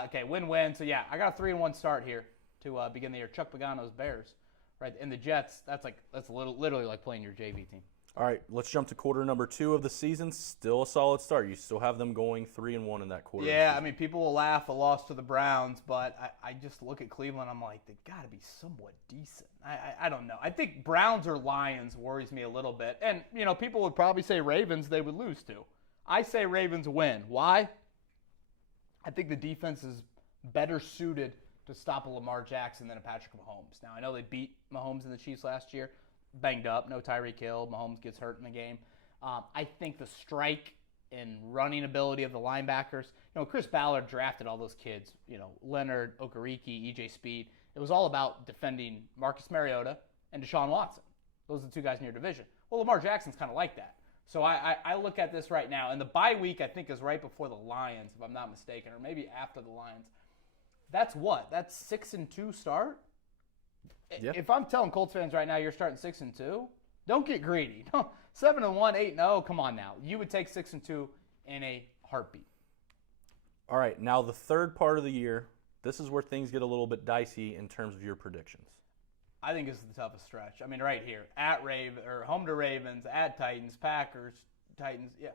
Okay, win-win. So, yeah, I got a 3-1 start here to begin the year. Chuck Pagano's Bears, right? And the Jets, that's literally like playing your JV team. All right, let's jump to quarter number 2 of the season. Still a solid start. You still have them going 3-1 in that quarter. Yeah, I mean, people will laugh a loss to the Browns, but I just look at Cleveland. I'm like, they got to be somewhat decent. I don't know. I think Browns or Lions worries me a little bit. And, people would probably say Ravens they would lose to. I say Ravens win. Why? I think the defense is better suited to stop a Lamar Jackson than a Patrick Mahomes. Now, I know they beat Mahomes and the Chiefs last year. Banged up, no Tyreek Hill. Mahomes gets hurt in the game. I think the strike and running ability of the linebackers. Chris Ballard drafted all those kids. Leonard, Okereke, E.J. Speed. It was all about defending Marcus Mariota and Deshaun Watson. Those are the two guys in your division. Well, Lamar Jackson's kind of like that. So I look at this right now, and the bye week I think is right before the Lions, if I'm not mistaken, or maybe after the Lions. That's what? That's 6-2 start. Yeah. If I'm telling Colts fans right now you're starting 6-2, don't get greedy. 7-1, 8-0, come on now. You would take 6-2 in a heartbeat. All right, now the third part of the year, this is where things get a little bit dicey in terms of your predictions. I think this is the toughest stretch. I mean, right here, home to Ravens, at Titans, Packers, Titans. Yeah,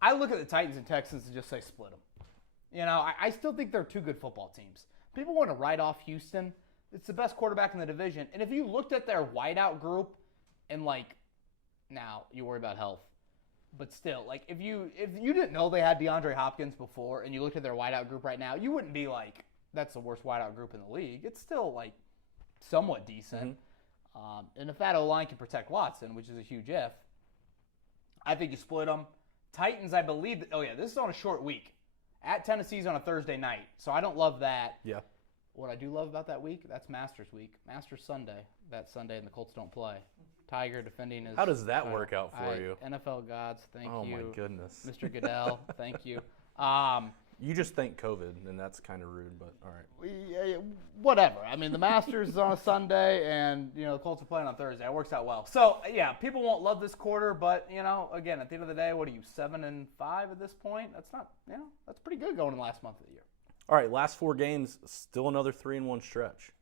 I look at the Titans and Texans and just say split them. I still think they're two good football teams. People want to write off Houston. It's the best quarterback in the division. And if you looked at their wideout group and now you worry about health, but still, if you didn't know they had DeAndre Hopkins before and you looked at their wideout group right now, you wouldn't be like, that's the worst wideout group in the league. It's still somewhat decent. Mm-hmm. And if that O-line can protect Watson, which is a huge if, I think you split them. Titans, I believe, this is on a short week. At Tennessee's on a Thursday night, so I don't love that. Yeah. What I do love about that week, that's Masters week. Masters Sunday. That Sunday, and the Colts don't play. Tiger defending his... How does that work out for you? NFL gods, thank you. Oh, my goodness. Mr. Goodell, thank you. You just thank COVID, and that's kind of rude, but all right. Whatever. I mean, the Masters is on a Sunday, and, the Colts are playing on Thursday. It works out well. So, yeah, people won't love this quarter, but, again, at the end of the day, what are you, 7-5 at this point? That's not, that's pretty good going in the last month of the year. All right, last 4 games, still another 3-1 stretch.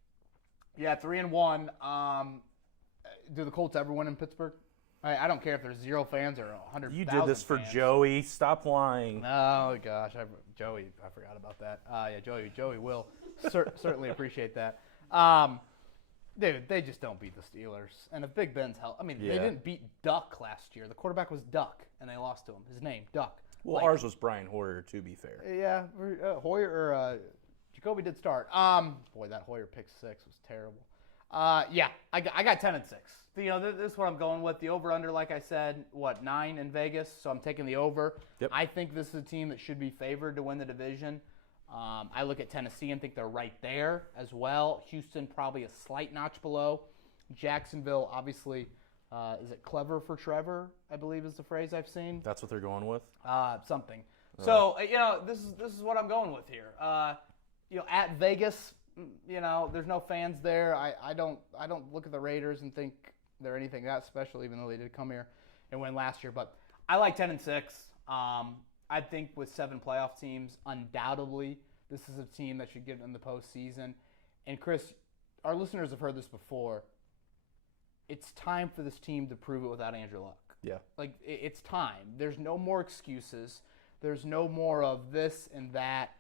Yeah, 3-1. Do the Colts ever win in Pittsburgh? I don't care if there's 0 fans or 100,000 You did this for fans. Joey. Stop lying. Oh, gosh. Joey, I forgot about that. Yeah, Joey will certainly appreciate that. Dude, they just don't beat the Steelers. And if Big Ben's help, they didn't beat Duck last year. The quarterback was Duck, and they lost to him. His name, Duck. Well, ours was Brian Hoyer, to be fair. Yeah, Hoyer or Jacoby did start. Boy, that Hoyer pick 6 was terrible. Yeah, I got 10-6. This is what I'm going with. The over/under, like I said, 9 in Vegas, so I'm taking the over. Yep. I think this is a team that should be favored to win the division. I look at Tennessee and think they're right there as well. Houston probably a slight notch below. Jacksonville, obviously, is it clever for Trevor, I believe is the phrase I've seen. That's what they're going with? Something. So, this is what I'm going with here. At Vegas, there's no fans there. I don't look at the Raiders and think they're anything that special, even though they did come here and win last year. But I like 10-6. I think with 7 playoff teams, undoubtedly, this is a team that should get in the postseason. And Chris, our listeners have heard this before. It's time for this team to prove it without Andrew Luck. Yeah. Like, it's time. There's no more excuses. There's no more of this and that.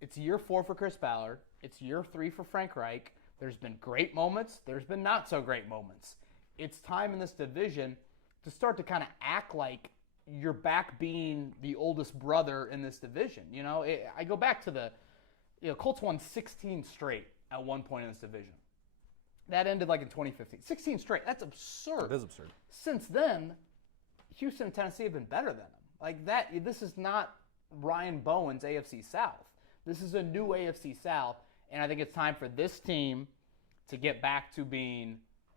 It's year 4 for Chris Ballard. It's year 3 for Frank Reich. There's been great moments. There's been not so great moments. It's time in this division to start to kind of act like you're back being the oldest brother in this division. I go back to the Colts won 16 straight at one point in this division. That ended like in 2015. 16 straight. That's absurd. It is absurd. Since then, Houston and Tennessee have been better than them. Like that, this is not Ryan Bowen's AFC South. This is a new AFC South, and I think it's time for this team to get back to being,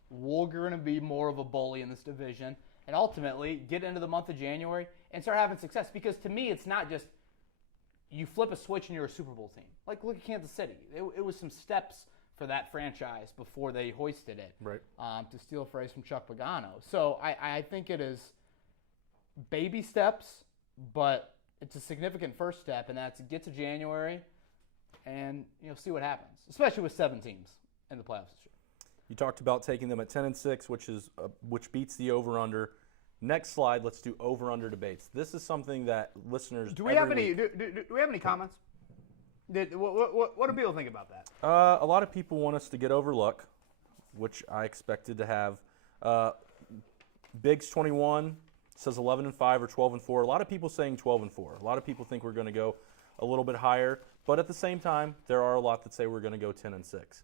we're going to be more of a bully in this division, and ultimately get into the month of January and start having success. Because to me, it's not just you flip a switch and you're a Super Bowl team. Like, look at Kansas City. It was some steps for that franchise before they hoisted it. Right. To steal a phrase from Chuck Pagano. So I think it is baby steps, but it's a significant first step, and that's get to January and see what happens, especially with 7 teams in the playoffs this year. You talked about taking them at 10-6, which beats the over/under. Next slide, let's do over/under debates. This is something that listeners. Do we have any comments? What do people think about that? A lot of people want us to get over Luck, which I expected to have. Biggs 21 says 11-5 or 12-4. A lot of people saying 12-4. A lot of people think we're going to go a little bit higher, but at the same time, there are a lot that say we're going to go 10-6.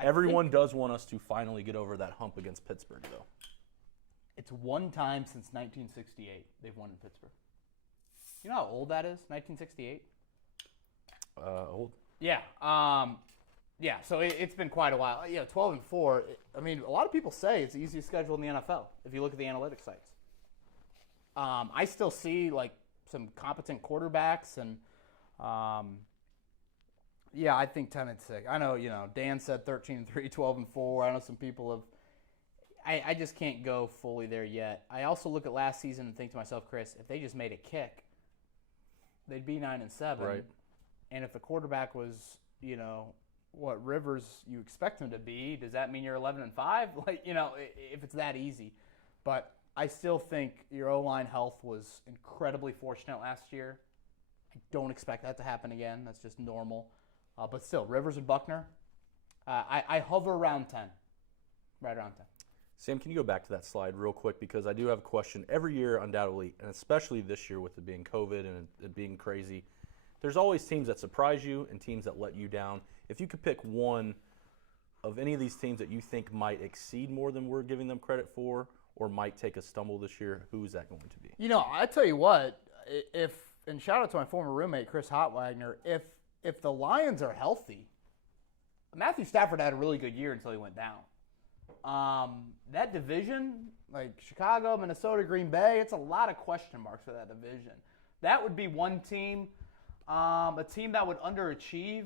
Everyone does want us to finally get over that hump against Pittsburgh, though. It's one time since 1968 they've won in Pittsburgh. You know how old that is? 1968. Old. Yeah. Yeah. So it's been quite a while. 12-4. I mean, a lot of people say it's the easiest schedule in the NFL if you look at the analytics sites. I still see like some competent quarterbacks, and I think 10-6. I know Dan said 13-3, 12-4. I know some people have. I just can't go fully there yet. I also look at last season and think to myself, Chris, if they just made a kick, they'd be 9-7. Right. And if the quarterback was, what Rivers you expect him to be, does that mean you're 11-5? Like, if it's that easy. But I still think your O-line health was incredibly fortunate last year. I don't expect that to happen again. That's just normal. But still, Rivers and Buckner, I hover around 10. Right around 10. Sam, can you go back to that slide real quick? Because I do have a question. Every year, undoubtedly, and especially this year with it being COVID and it being crazy, there's always teams that surprise you and teams that let you down. If you could pick one of any of these teams that you think might exceed more than we're giving them credit for or might take a stumble this year, who is that going to be? I tell you what, and shout out to my former roommate, Chris Hotwagner, if the Lions are healthy, Matthew Stafford had a really good year until he went down. That division, like Chicago, Minnesota, Green Bay, it's a lot of question marks for that division. That would be one team. A team that would underachieve.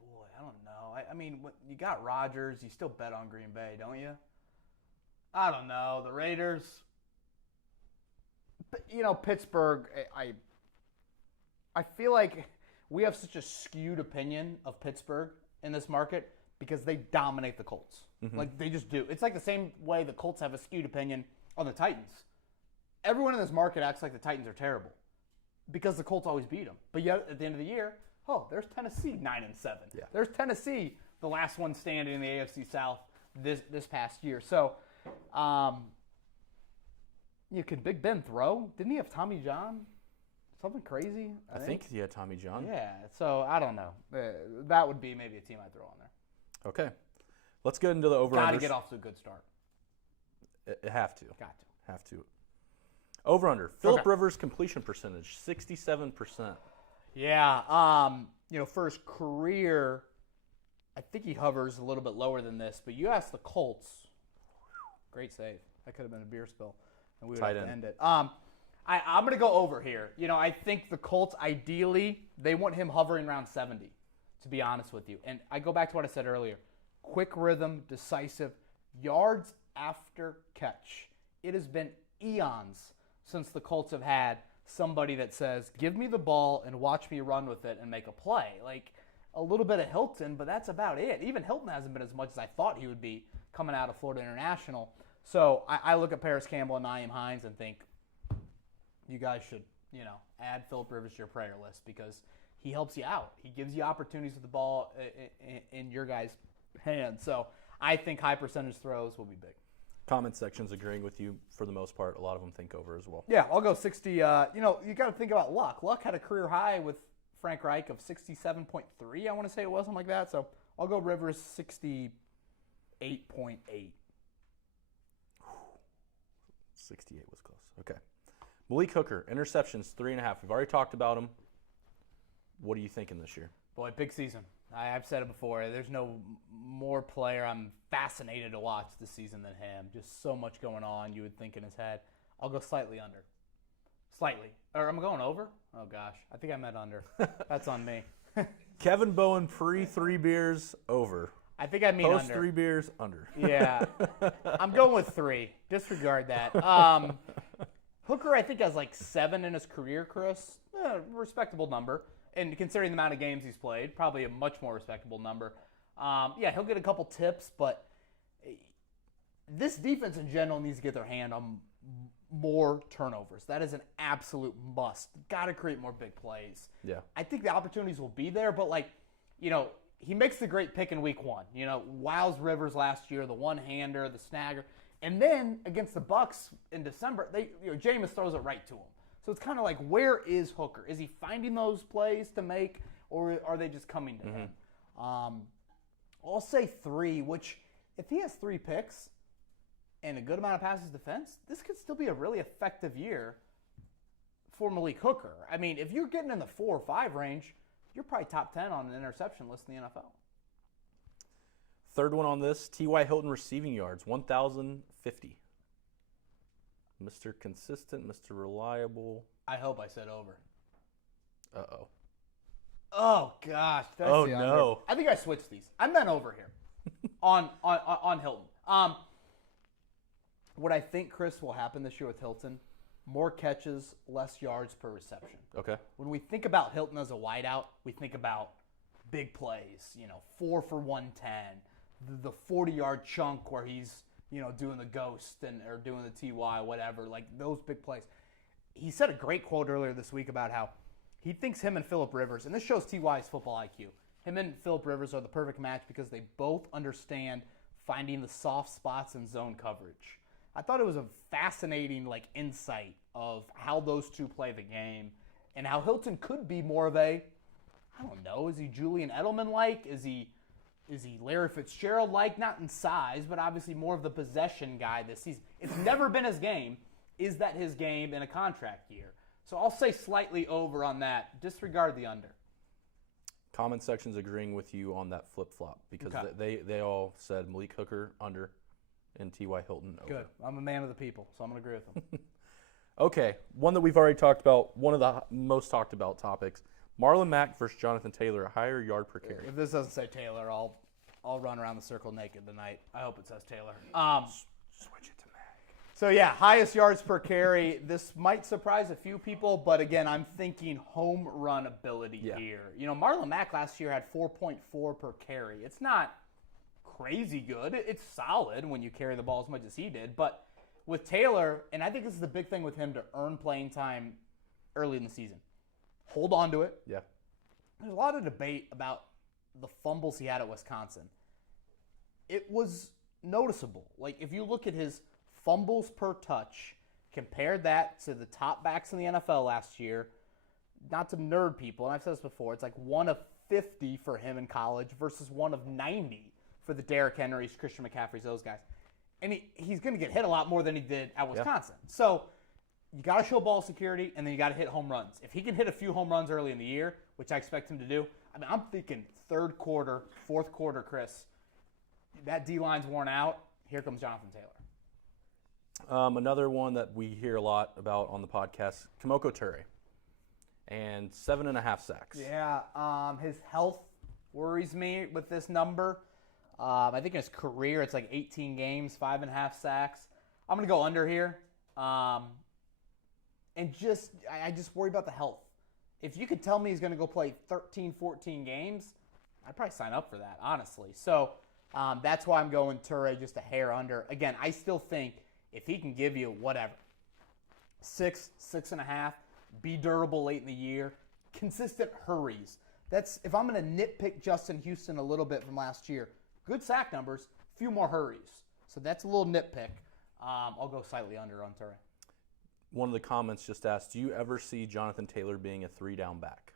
Boy, I don't know. I mean, you got Rodgers. You still bet on Green Bay, don't you? I don't know. The Raiders. Pittsburgh, I feel like we have such a skewed opinion of Pittsburgh in this market because they dominate the Colts. Mm-hmm. Like, they just do. It's like the same way the Colts have a skewed opinion on the Titans. Everyone in this market acts like the Titans are terrible because the Colts always beat them. But yet, at the end of the year, there's Tennessee 9-7. Yeah. There's Tennessee, the last one standing in the AFC South this past year. So, could Big Ben throw? Didn't he have Tommy John? something crazy. I think he had Tommy John. Yeah, so I don't know. That would be maybe a team I'd throw on there. Okay. Let's get into the over-unders. Got to get off to a good start. Have to. Got to. Have to. Over-under. Phillip Rivers completion percentage, 67%. Yeah, for his career, I think he hovers a little bit lower than this. But you asked the Colts. Great save. That could have been a beer spill, and we would have to end it. I'm going to go over here. I think the Colts, ideally, they want him hovering around 70, to be honest with you. And I go back to what I said earlier. Quick rhythm, decisive, yards after catch. It has been eons since the Colts have had somebody that says, give me the ball and watch me run with it and make a play. Like a little bit of Hilton, but that's about it. Even Hilton hasn't been as much as I thought he would be coming out of Florida International. So I look at Paris Campbell and Nyheim Hines and think, you guys should, add Phillip Rivers to your prayer list because he helps you out. He gives you opportunities with the ball in your guys' hands. So I think high percentage throws will be big. Comment section's agreeing with you for the most part. A lot of them think over as well. Yeah, I'll go 60. You got to think about Luck. Luck had a career high with Frank Reich of 67.3, I want to say it was, something like that. So I'll go Rivers 68.8. 68 was close. Okay. Malik Hooker, interceptions, 3.5. We've already talked about him. What are you thinking this year? Boy, big season. I've said it before. There's no more player I'm fascinated to watch this season than him. Just so much going on, you would think, in his head. I'll go slightly under. Slightly. Or am I going over? Oh, gosh. I think I meant under. That's on me. Kevin Bowen, pre-3 beers, over. I think I mean Post under. 3 beers, under. Yeah. I'm going with 3. Disregard that. Hooker, I think, has like 7 in his career, Chris. Respectable number. And considering the amount of games he's played, probably a much more respectable number. He'll get a couple tips, but this defense in general needs to get their hand on more turnovers. That is an absolute must. Got to create more big plays. Yeah. I think the opportunities will be there, but he makes the great pick in week 1. Wiles Rivers last year, the one-hander, the snagger. And then against the Bucs in December, Jameis throws it right to him. So it's kind of like, where is Hooker? Is he finding those plays to make, or are they just coming to him? I'll say 3, which if he has 3 picks and a good amount of passes defense, this could still be a really effective year for Malik Hooker. I mean, if you're getting in the 4 or 5 range, you're probably top 10 on an interception list in the NFL. Third one on this, T.Y. Hilton receiving yards, 1,050. Mr. Consistent, Mr. Reliable. I hope I said over. Uh-oh. Oh, gosh. That's Oh, the under. no. I think I switched these. I meant over here on Hilton. What I think, Chris, will happen this year with Hilton, more catches, less yards per reception. Okay. When we think about Hilton as a wideout, we think about big plays, 4 for 110, the 40-yard chunk where he's, doing the ghost or doing the TY, whatever, like those big plays. He said a great quote earlier this week about how he thinks him and Phillip Rivers, and this shows TY's football IQ, him and Phillip Rivers are the perfect match because they both understand finding the soft spots in zone coverage. I thought it was a fascinating insight of how those two play the game and how Hilton could be more of a, I don't know, is he Julian Edelman-like? Is he Larry Fitzgerald-like? Not in size, but obviously more of the possession guy this season. It's never been his game. Is that his game in a contract year? So I'll say slightly over on that. Disregard the under. Comment section's agreeing with you on that flip-flop because Okay. they all said Malik Hooker under and T.Y. Hilton over. Good. I'm a man of the people, so I'm going to agree with them. Okay, one that we've already talked about, one of the most talked about topics, Marlon Mack versus Jonathan Taylor, a higher yard per carry. If this doesn't say Taylor, I'll run around the circle naked tonight. I hope it says Taylor. Switch it to Mack. So, yeah, highest yards per carry. This might surprise a few people, but, again, I'm thinking home run ability here. Marlon Mack last year had 4.4 per carry. It's not crazy good. It's solid when you carry the ball as much as he did. But with Taylor, and I think this is the big thing with him to earn playing time early in the season, hold on to it. Yeah. There's a lot of debate about the fumbles he had at Wisconsin. It was noticeable. If you look at his fumbles per touch, compare that to the top backs in the NFL last year, not to nerd people, and I've said this before, it's like 1 of 50 for him in college versus 1 of 90 for the Derrick Henrys, Christian McCaffreys, those guys. And he's going to get hit a lot more than he did at Wisconsin. Yeah. So you got to show ball security, and then you got to hit home runs. If he can hit a few home runs early in the year, which I expect him to do, I mean, I'm thinking third quarter, fourth quarter, Chris, that D-line's worn out. Here comes Jonathan Taylor. Another one that we hear a lot about on the podcast, Kimoko Ture, and 7.5 sacks. Yeah, his health worries me with this number. I think in his career it's like 18 games, 5.5 sacks. I'm going to go under here. And I just worry about the health. If you could tell me he's going to go play 13, 14 games, I'd probably sign up for that, honestly. So that's why I'm going Ture just a hair under. Again, I still think if he can give you whatever, 6.5, be durable late in the year, consistent hurries. That's if I'm going to nitpick Justin Houston a little bit from last year. Good sack numbers, few more hurries. So that's a little nitpick. I'll go slightly under on Ture. One of the comments just asked, do you ever see Jonathan Taylor being a 3-down back?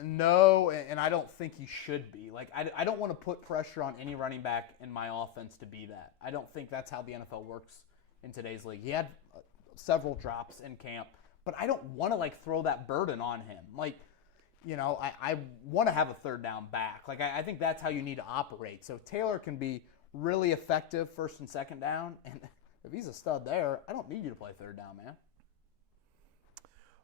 No, and I don't think he should be. Like, I don't want to put pressure on any running back in my offense to be that. I don't think that's how the NFL works in today's league. He had several drops in camp, but I don't want to, like, throw that burden on him. Like, you know, I want to have a third down back. Like, I think that's how you need to operate. So Taylor can be really effective first and second down, and if he's a stud there, I don't need you to play third down, man.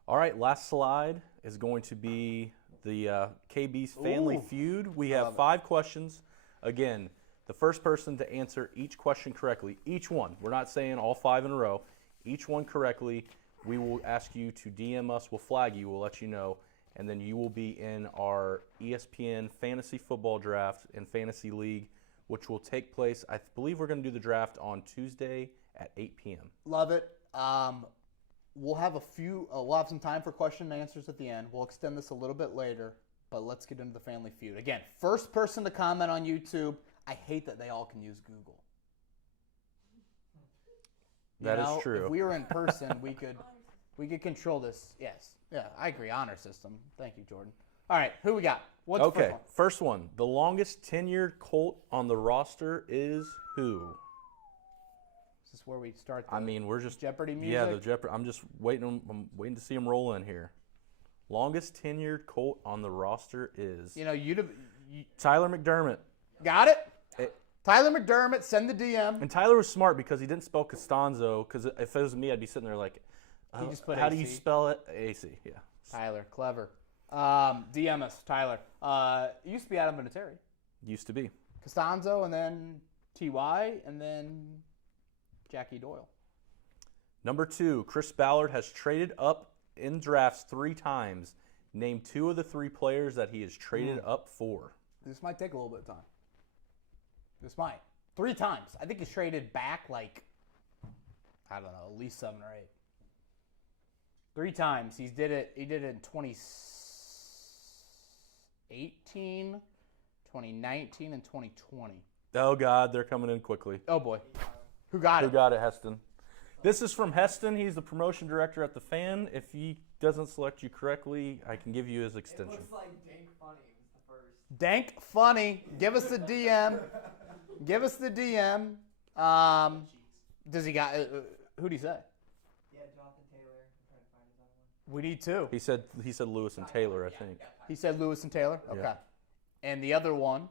All right, last slide is going to be the KB's Family Feud. We have 5 questions. Again, the first person to answer each question correctly, each one, we're not saying all 5 in a row, each one correctly, we will ask you to DM us, we'll flag you, we'll let you know, and then you will be in our ESPN Fantasy Football Draft and Fantasy League, which will take place, I believe we're going to do the draft on Tuesday at 8 p.m. Love it. We'll have some time for question and answers at the end. We'll extend this a little bit later, but let's get into the Family Feud. Again, first person to comment on YouTube. I hate that they all can use Google. That is true. If we were in person, we could control this. Yes. Yeah, I agree. Honor system. Thank you, Jordan. All right, who we got? What's the first one? First one. The longest tenured Colt on the roster is who? Is this where we start we're just Jeopardy music? Yeah, the Jeopardy. I'm waiting to see him roll in here. Longest tenured Colt on the roster is Tyler McDermott. Got it? Tyler McDermott, send the DM. And Tyler was smart because he didn't spell Costanzo, because if it was me, I'd be sitting there like, He just put how AC. do you spell it? AC, yeah. Tyler, clever. DM us, Tyler. It used to be Adam Vinatieri. Used to be. Costanzo, and then T.Y., and then Jackie Doyle. Number 2, Chris Ballard has traded up in drafts 3 times. Name 2 of the 3 players that he has traded up for. This might take a little bit of time. This might. 3 times. I think he's traded back at least 7 or 8. 3 times. He did it in 2018, 2019, and 2020. Oh, God, they're coming in quickly. Oh, boy. Who got it? Who got it, Heston? This is from Heston. He's the promotion director at the Fan. If he doesn't select you correctly, I can give you his extension. It looks like Dank Funny was the first. Dank Funny. Give us the DM. Give us the DM. Does he got who'd he say? Yeah, Jonathan Taylor. I'm trying to find his other one. We need 2. He said Lewis and Taylor, I think. He said Lewis and Taylor? Okay. Yeah. And the other one,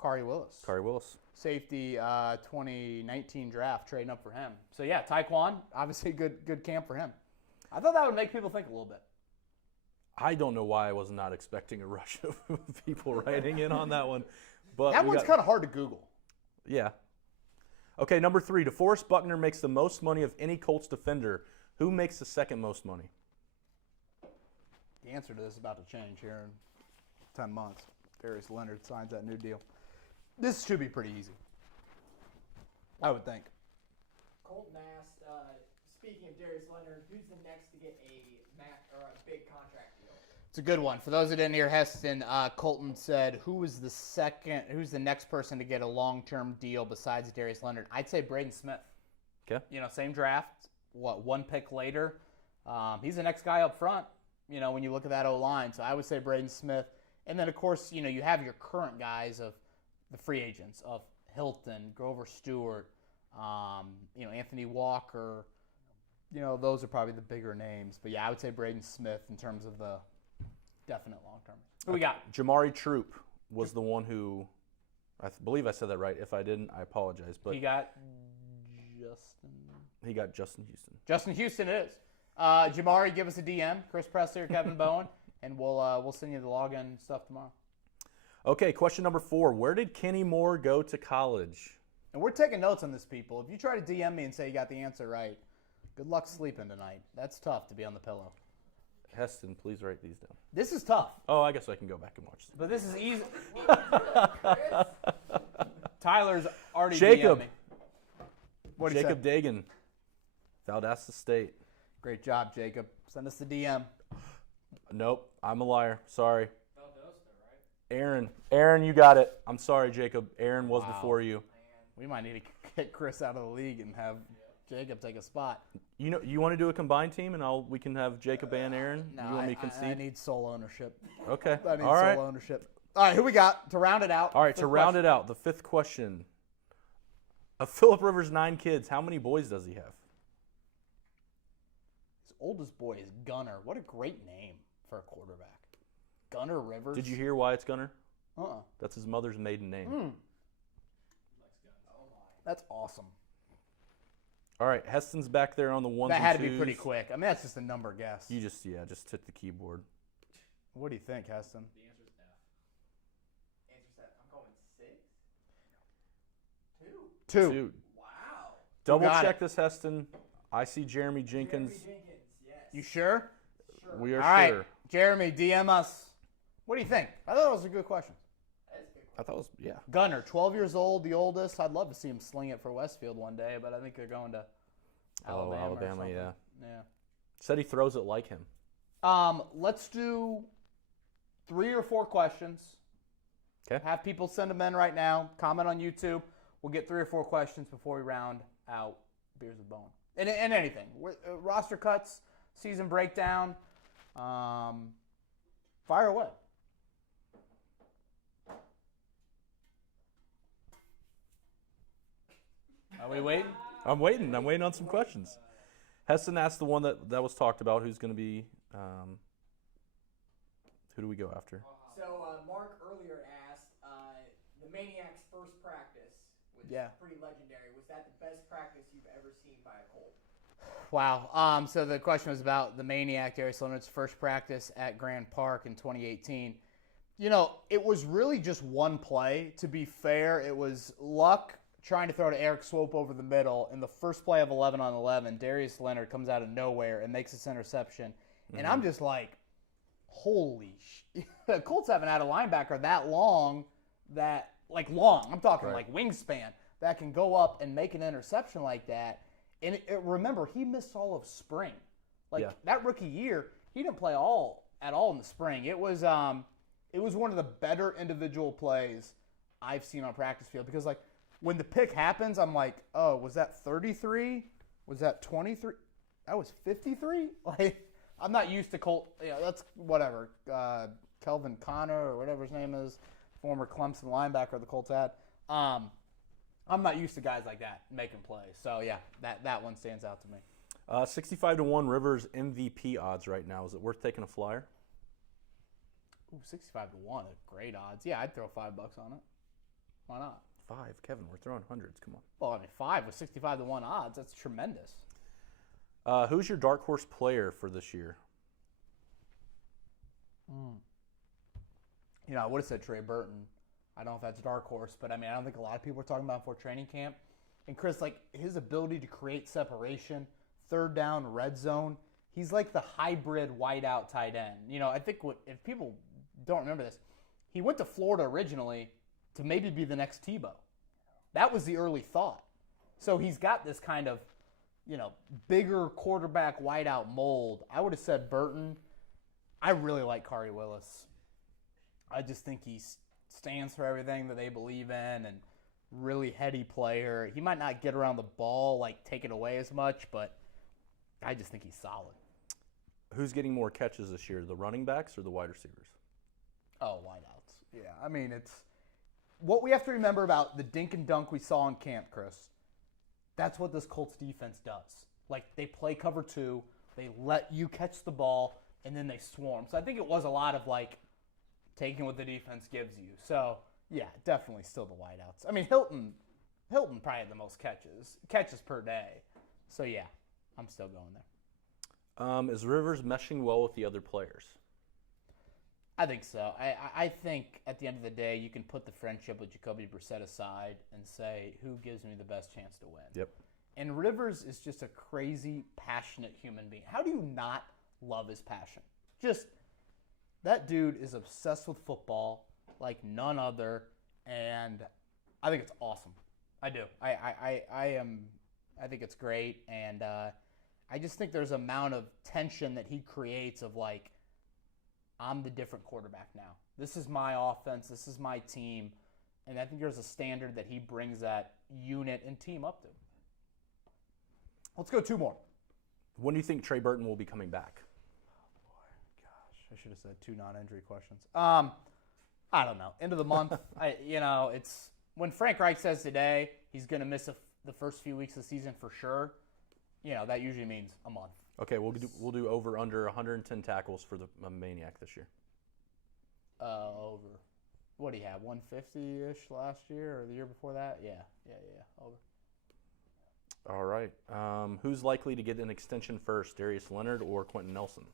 Kari Willis. Kari Willis. Safety 2019 draft, trading up for him. So, yeah, Taekwon, obviously good camp for him. I thought that would make people think a little bit. I don't know why I was not expecting a rush of people writing in on that one. But that one's kind of hard to Google. Yeah. Okay, number 3, DeForest Buckner makes the most money of any Colts defender. Who makes the second most money? The answer to this is about to change here in 10 months. Darius Leonard signs that new deal. This should be pretty easy, I would think. Colton asked, speaking of Darius Leonard, who's the next to get a big contract deal? It's a good one. For those that didn't hear Heston, Colton said, who's the next person to get a long-term deal besides Darius Leonard? I'd say Braden Smith. Okay. Same draft. one pick later. He's the next guy up front, when you look at that O-line. So I would say Braden Smith. And then, of course, you have your current guys of the free agents of Hilton, Grover Stewart, Anthony Walker. Those are probably the bigger names. But, yeah, I would say Braden Smith in terms of the definite long-term. Who we got? Jamari Troop was the one who, I believe I said that right. If I didn't, I apologize. But He got Justin Houston. Justin Houston it is. Jamari, give us a DM, Chris Presley or Kevin Bowen, and we'll send you the login stuff tomorrow. Okay, question number 4. Where did Kenny Moore go to college? And we're taking notes on this, people. If you try to DM me and say you got the answer right, good luck sleeping tonight. That's tough to be on the pillow. Heston, please write these down. This is tough, Oh, I guess I can go back and watch this. but this is easy. Tyler's already Jacob. DM'd me. What do you Jacob say? Dagan, Valdosta State. Great job, Jacob. Send us the DM. Nope, I'm a liar. Sorry. Aaron, you got it. I'm sorry, Jacob. Aaron was Wow. before you. We might need to get Chris out of the league and have Jacob take a spot. You want to do a combined team, and we can have Jacob and Aaron. No, you want me to I concede? need sole ownership. Okay. I need All right. sole ownership. All right, who we got to round it out? All right. To round it out, the 5th question. Of Phillip Rivers' 9 kids, how many boys does he have? His oldest boy is Gunner. What a great name for a quarterback. Gunner Rivers. Did you hear why it's Gunner? Uh-uh. That's his mother's maiden name. That's awesome. All right. Heston's back there on the ones That and had to be twos. pretty quick. I mean, that's just a number guess. You just hit the keyboard. What do you think, Heston? Answer set. I'm going 6. 2. Dude, Wow. double got check it? this, Heston. I see Jeremy Jenkins. Jeremy Jenkins, yes. You sure? Sure. We are All right, sure. Jeremy, DM us. What do you think? I thought it was a good question. That's a good I thought it was, yeah. Gunner, 12 years old, the oldest. I'd love to see him sling it for Westfield one day, but I think they're going to Alabama. or Alabama, something. yeah. Yeah. Said he throws it like him. Let's do 3 or 4 questions. 'Kay. Have people send them in right now. Comment on YouTube. We'll get 3 or 4 questions before we round out Beers with Bowen. And anything. Roster cuts, season breakdown. Fire away. Are we waiting? I'm waiting on some questions. Heston asked the one that was talked about. Who's going to be? Who do we go after? So Mark earlier asked, the Maniac's first practice was Yeah. pretty legendary. Was that the best practice you've ever seen by a Colt? Wow. So the question was about the Maniac, Darius Leonard's first practice at Grand Park in 2018. It was really just one play. To be fair, it was Luck trying to throw to Eric Swope over the middle. In the first play of 11 on 11, Darius Leonard comes out of nowhere and makes this interception. And I'm just like, holy the Colts haven't had a linebacker that long, I'm talking Right. like wingspan, that can go up and make an interception like that. And remember, he missed all of spring. Yeah. That rookie year, he didn't play at all in the spring. It was one of the better individual plays I've seen on a practice field because when the pick happens, I'm like, oh, was that 33? Was that 23? That was 53? I'm not used to Colt. That's whatever. Kelvin Connor or whatever his name is, former Clemson linebacker the Colts had. I'm not used to guys like that making plays. So, yeah, that one stands out to me. 65-1 Rivers MVP odds right now. Is it worth taking a flyer? Ooh, 65-1, great odds. Yeah, I'd throw $5 on it. Why not? 5, Kevin. We're throwing hundreds. Come on. Well, I mean, 5 with 65-1 odds, that's tremendous. Who's your dark horse player for this year? I would have said Trey Burton. I don't know if that's dark horse, but I don't think a lot of people are talking about him for training camp. And Chris, his ability to create separation, third down, red zone, he's like the hybrid wideout tight end. I think if people don't remember this, he went to Florida originally to maybe be the next Tebow. That was the early thought. So he's got this kind of, bigger quarterback wideout mold. I would have said Burton. I really like Kari Willis. I just think he stands for everything that they believe in and really heady player. He might not get around the ball, take it away as much, but I just think he's solid. Who's getting more catches this year, the running backs or the wide receivers? Oh, wideouts. Yeah, I mean, it's what we have to remember about the dink and dunk we saw in camp, Chris. That's what this Colts defense does. Like, they play cover 2, they let you catch the ball, and then they swarm. So I think it was a lot of, like, taking what the defense gives you. So, yeah, definitely still the wideouts. I mean, Hilton probably had the most catches per day. So, yeah, I'm still going there. Is Rivers meshing well with the other players? I think so. I think at the end of the day, you can put the friendship with Jacoby Brissett aside and say, who gives me the best chance to win? Yep. And Rivers is just a crazy, passionate human being. How do you not love his passion? Just, that dude is obsessed with football like none other, and I think it's awesome. I do. I think it's great, and I just think there's an amount of tension that he creates of, like, I'm the different quarterback now. This is my offense. This is my team. And I think there's a standard that he brings that unit and team up to. Let's go 2 more. When do you think Trey Burton will be coming back? Oh, boy. Gosh, I should have said 2 non-injury questions. I don't know. End of the month. It's when Frank Reich says today he's going to miss the first few weeks of the season for sure, that usually means a month. Okay, we'll do over under 110 tackles for the Maniac this year. Over. What do you have? 150-ish last year or the year before that? Yeah. Over. All right. Who's likely to get an extension first, Darius Leonard or Quentin Nelson?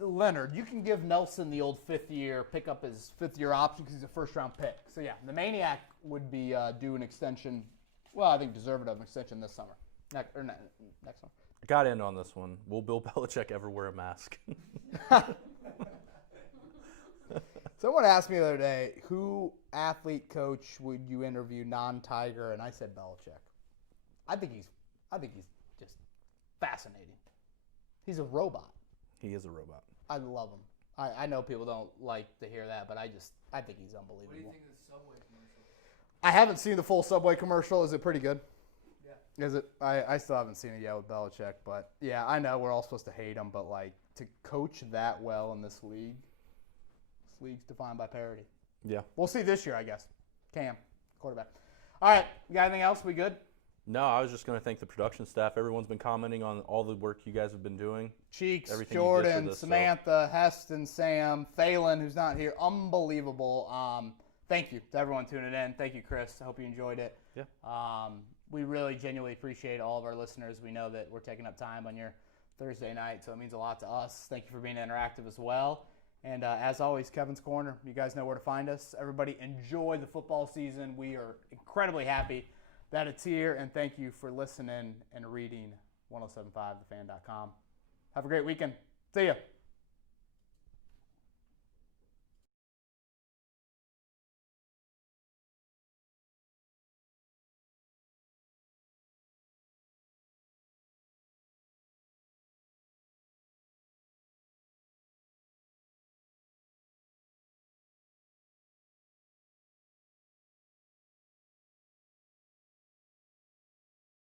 Leonard. You can give Nelson the old 5th year, pick up his 5th year option because he's a first-round pick. So, yeah, the Maniac would be due an extension. Well, I think deserved of an extension this summer. Next summer. Got to end on this one. Will Bill Belichick ever wear a mask? Someone asked me the other day, who athlete coach would you interview non-Tiger? And I said Belichick. I think he's just fascinating. He's a robot. He is a robot. I love him. I know people don't like to hear that, but I think he's unbelievable. What do you think of the Subway commercial? I haven't seen the full Subway commercial. Is it pretty good? Yeah. Is it? I still haven't seen it yet with Belichick, but yeah, I know we're all supposed to hate him, but like to coach that well in this league's defined by parity. Yeah. We'll see this year, I guess. Cam, quarterback. All right, you got anything else? We good? No, I was just going to thank the production staff. Everyone's been commenting on all the work you guys have been doing. Cheeks, Everything you did for Jordan, this, Samantha, Heston, Sam, Phelan, who's not here. Unbelievable. Thank you to everyone tuning in. Thank you, Chris. I hope you enjoyed it. Yeah. We really genuinely appreciate all of our listeners. We know that we're taking up time on your Thursday night, so it means a lot to us. Thank you for being interactive as well. And as always, Kevin's Corner. You guys know where to find us. Everybody enjoy the football season. We are incredibly happy that it's here, and thank you for listening and reading 1075thefan.com. Have a great weekend. See ya.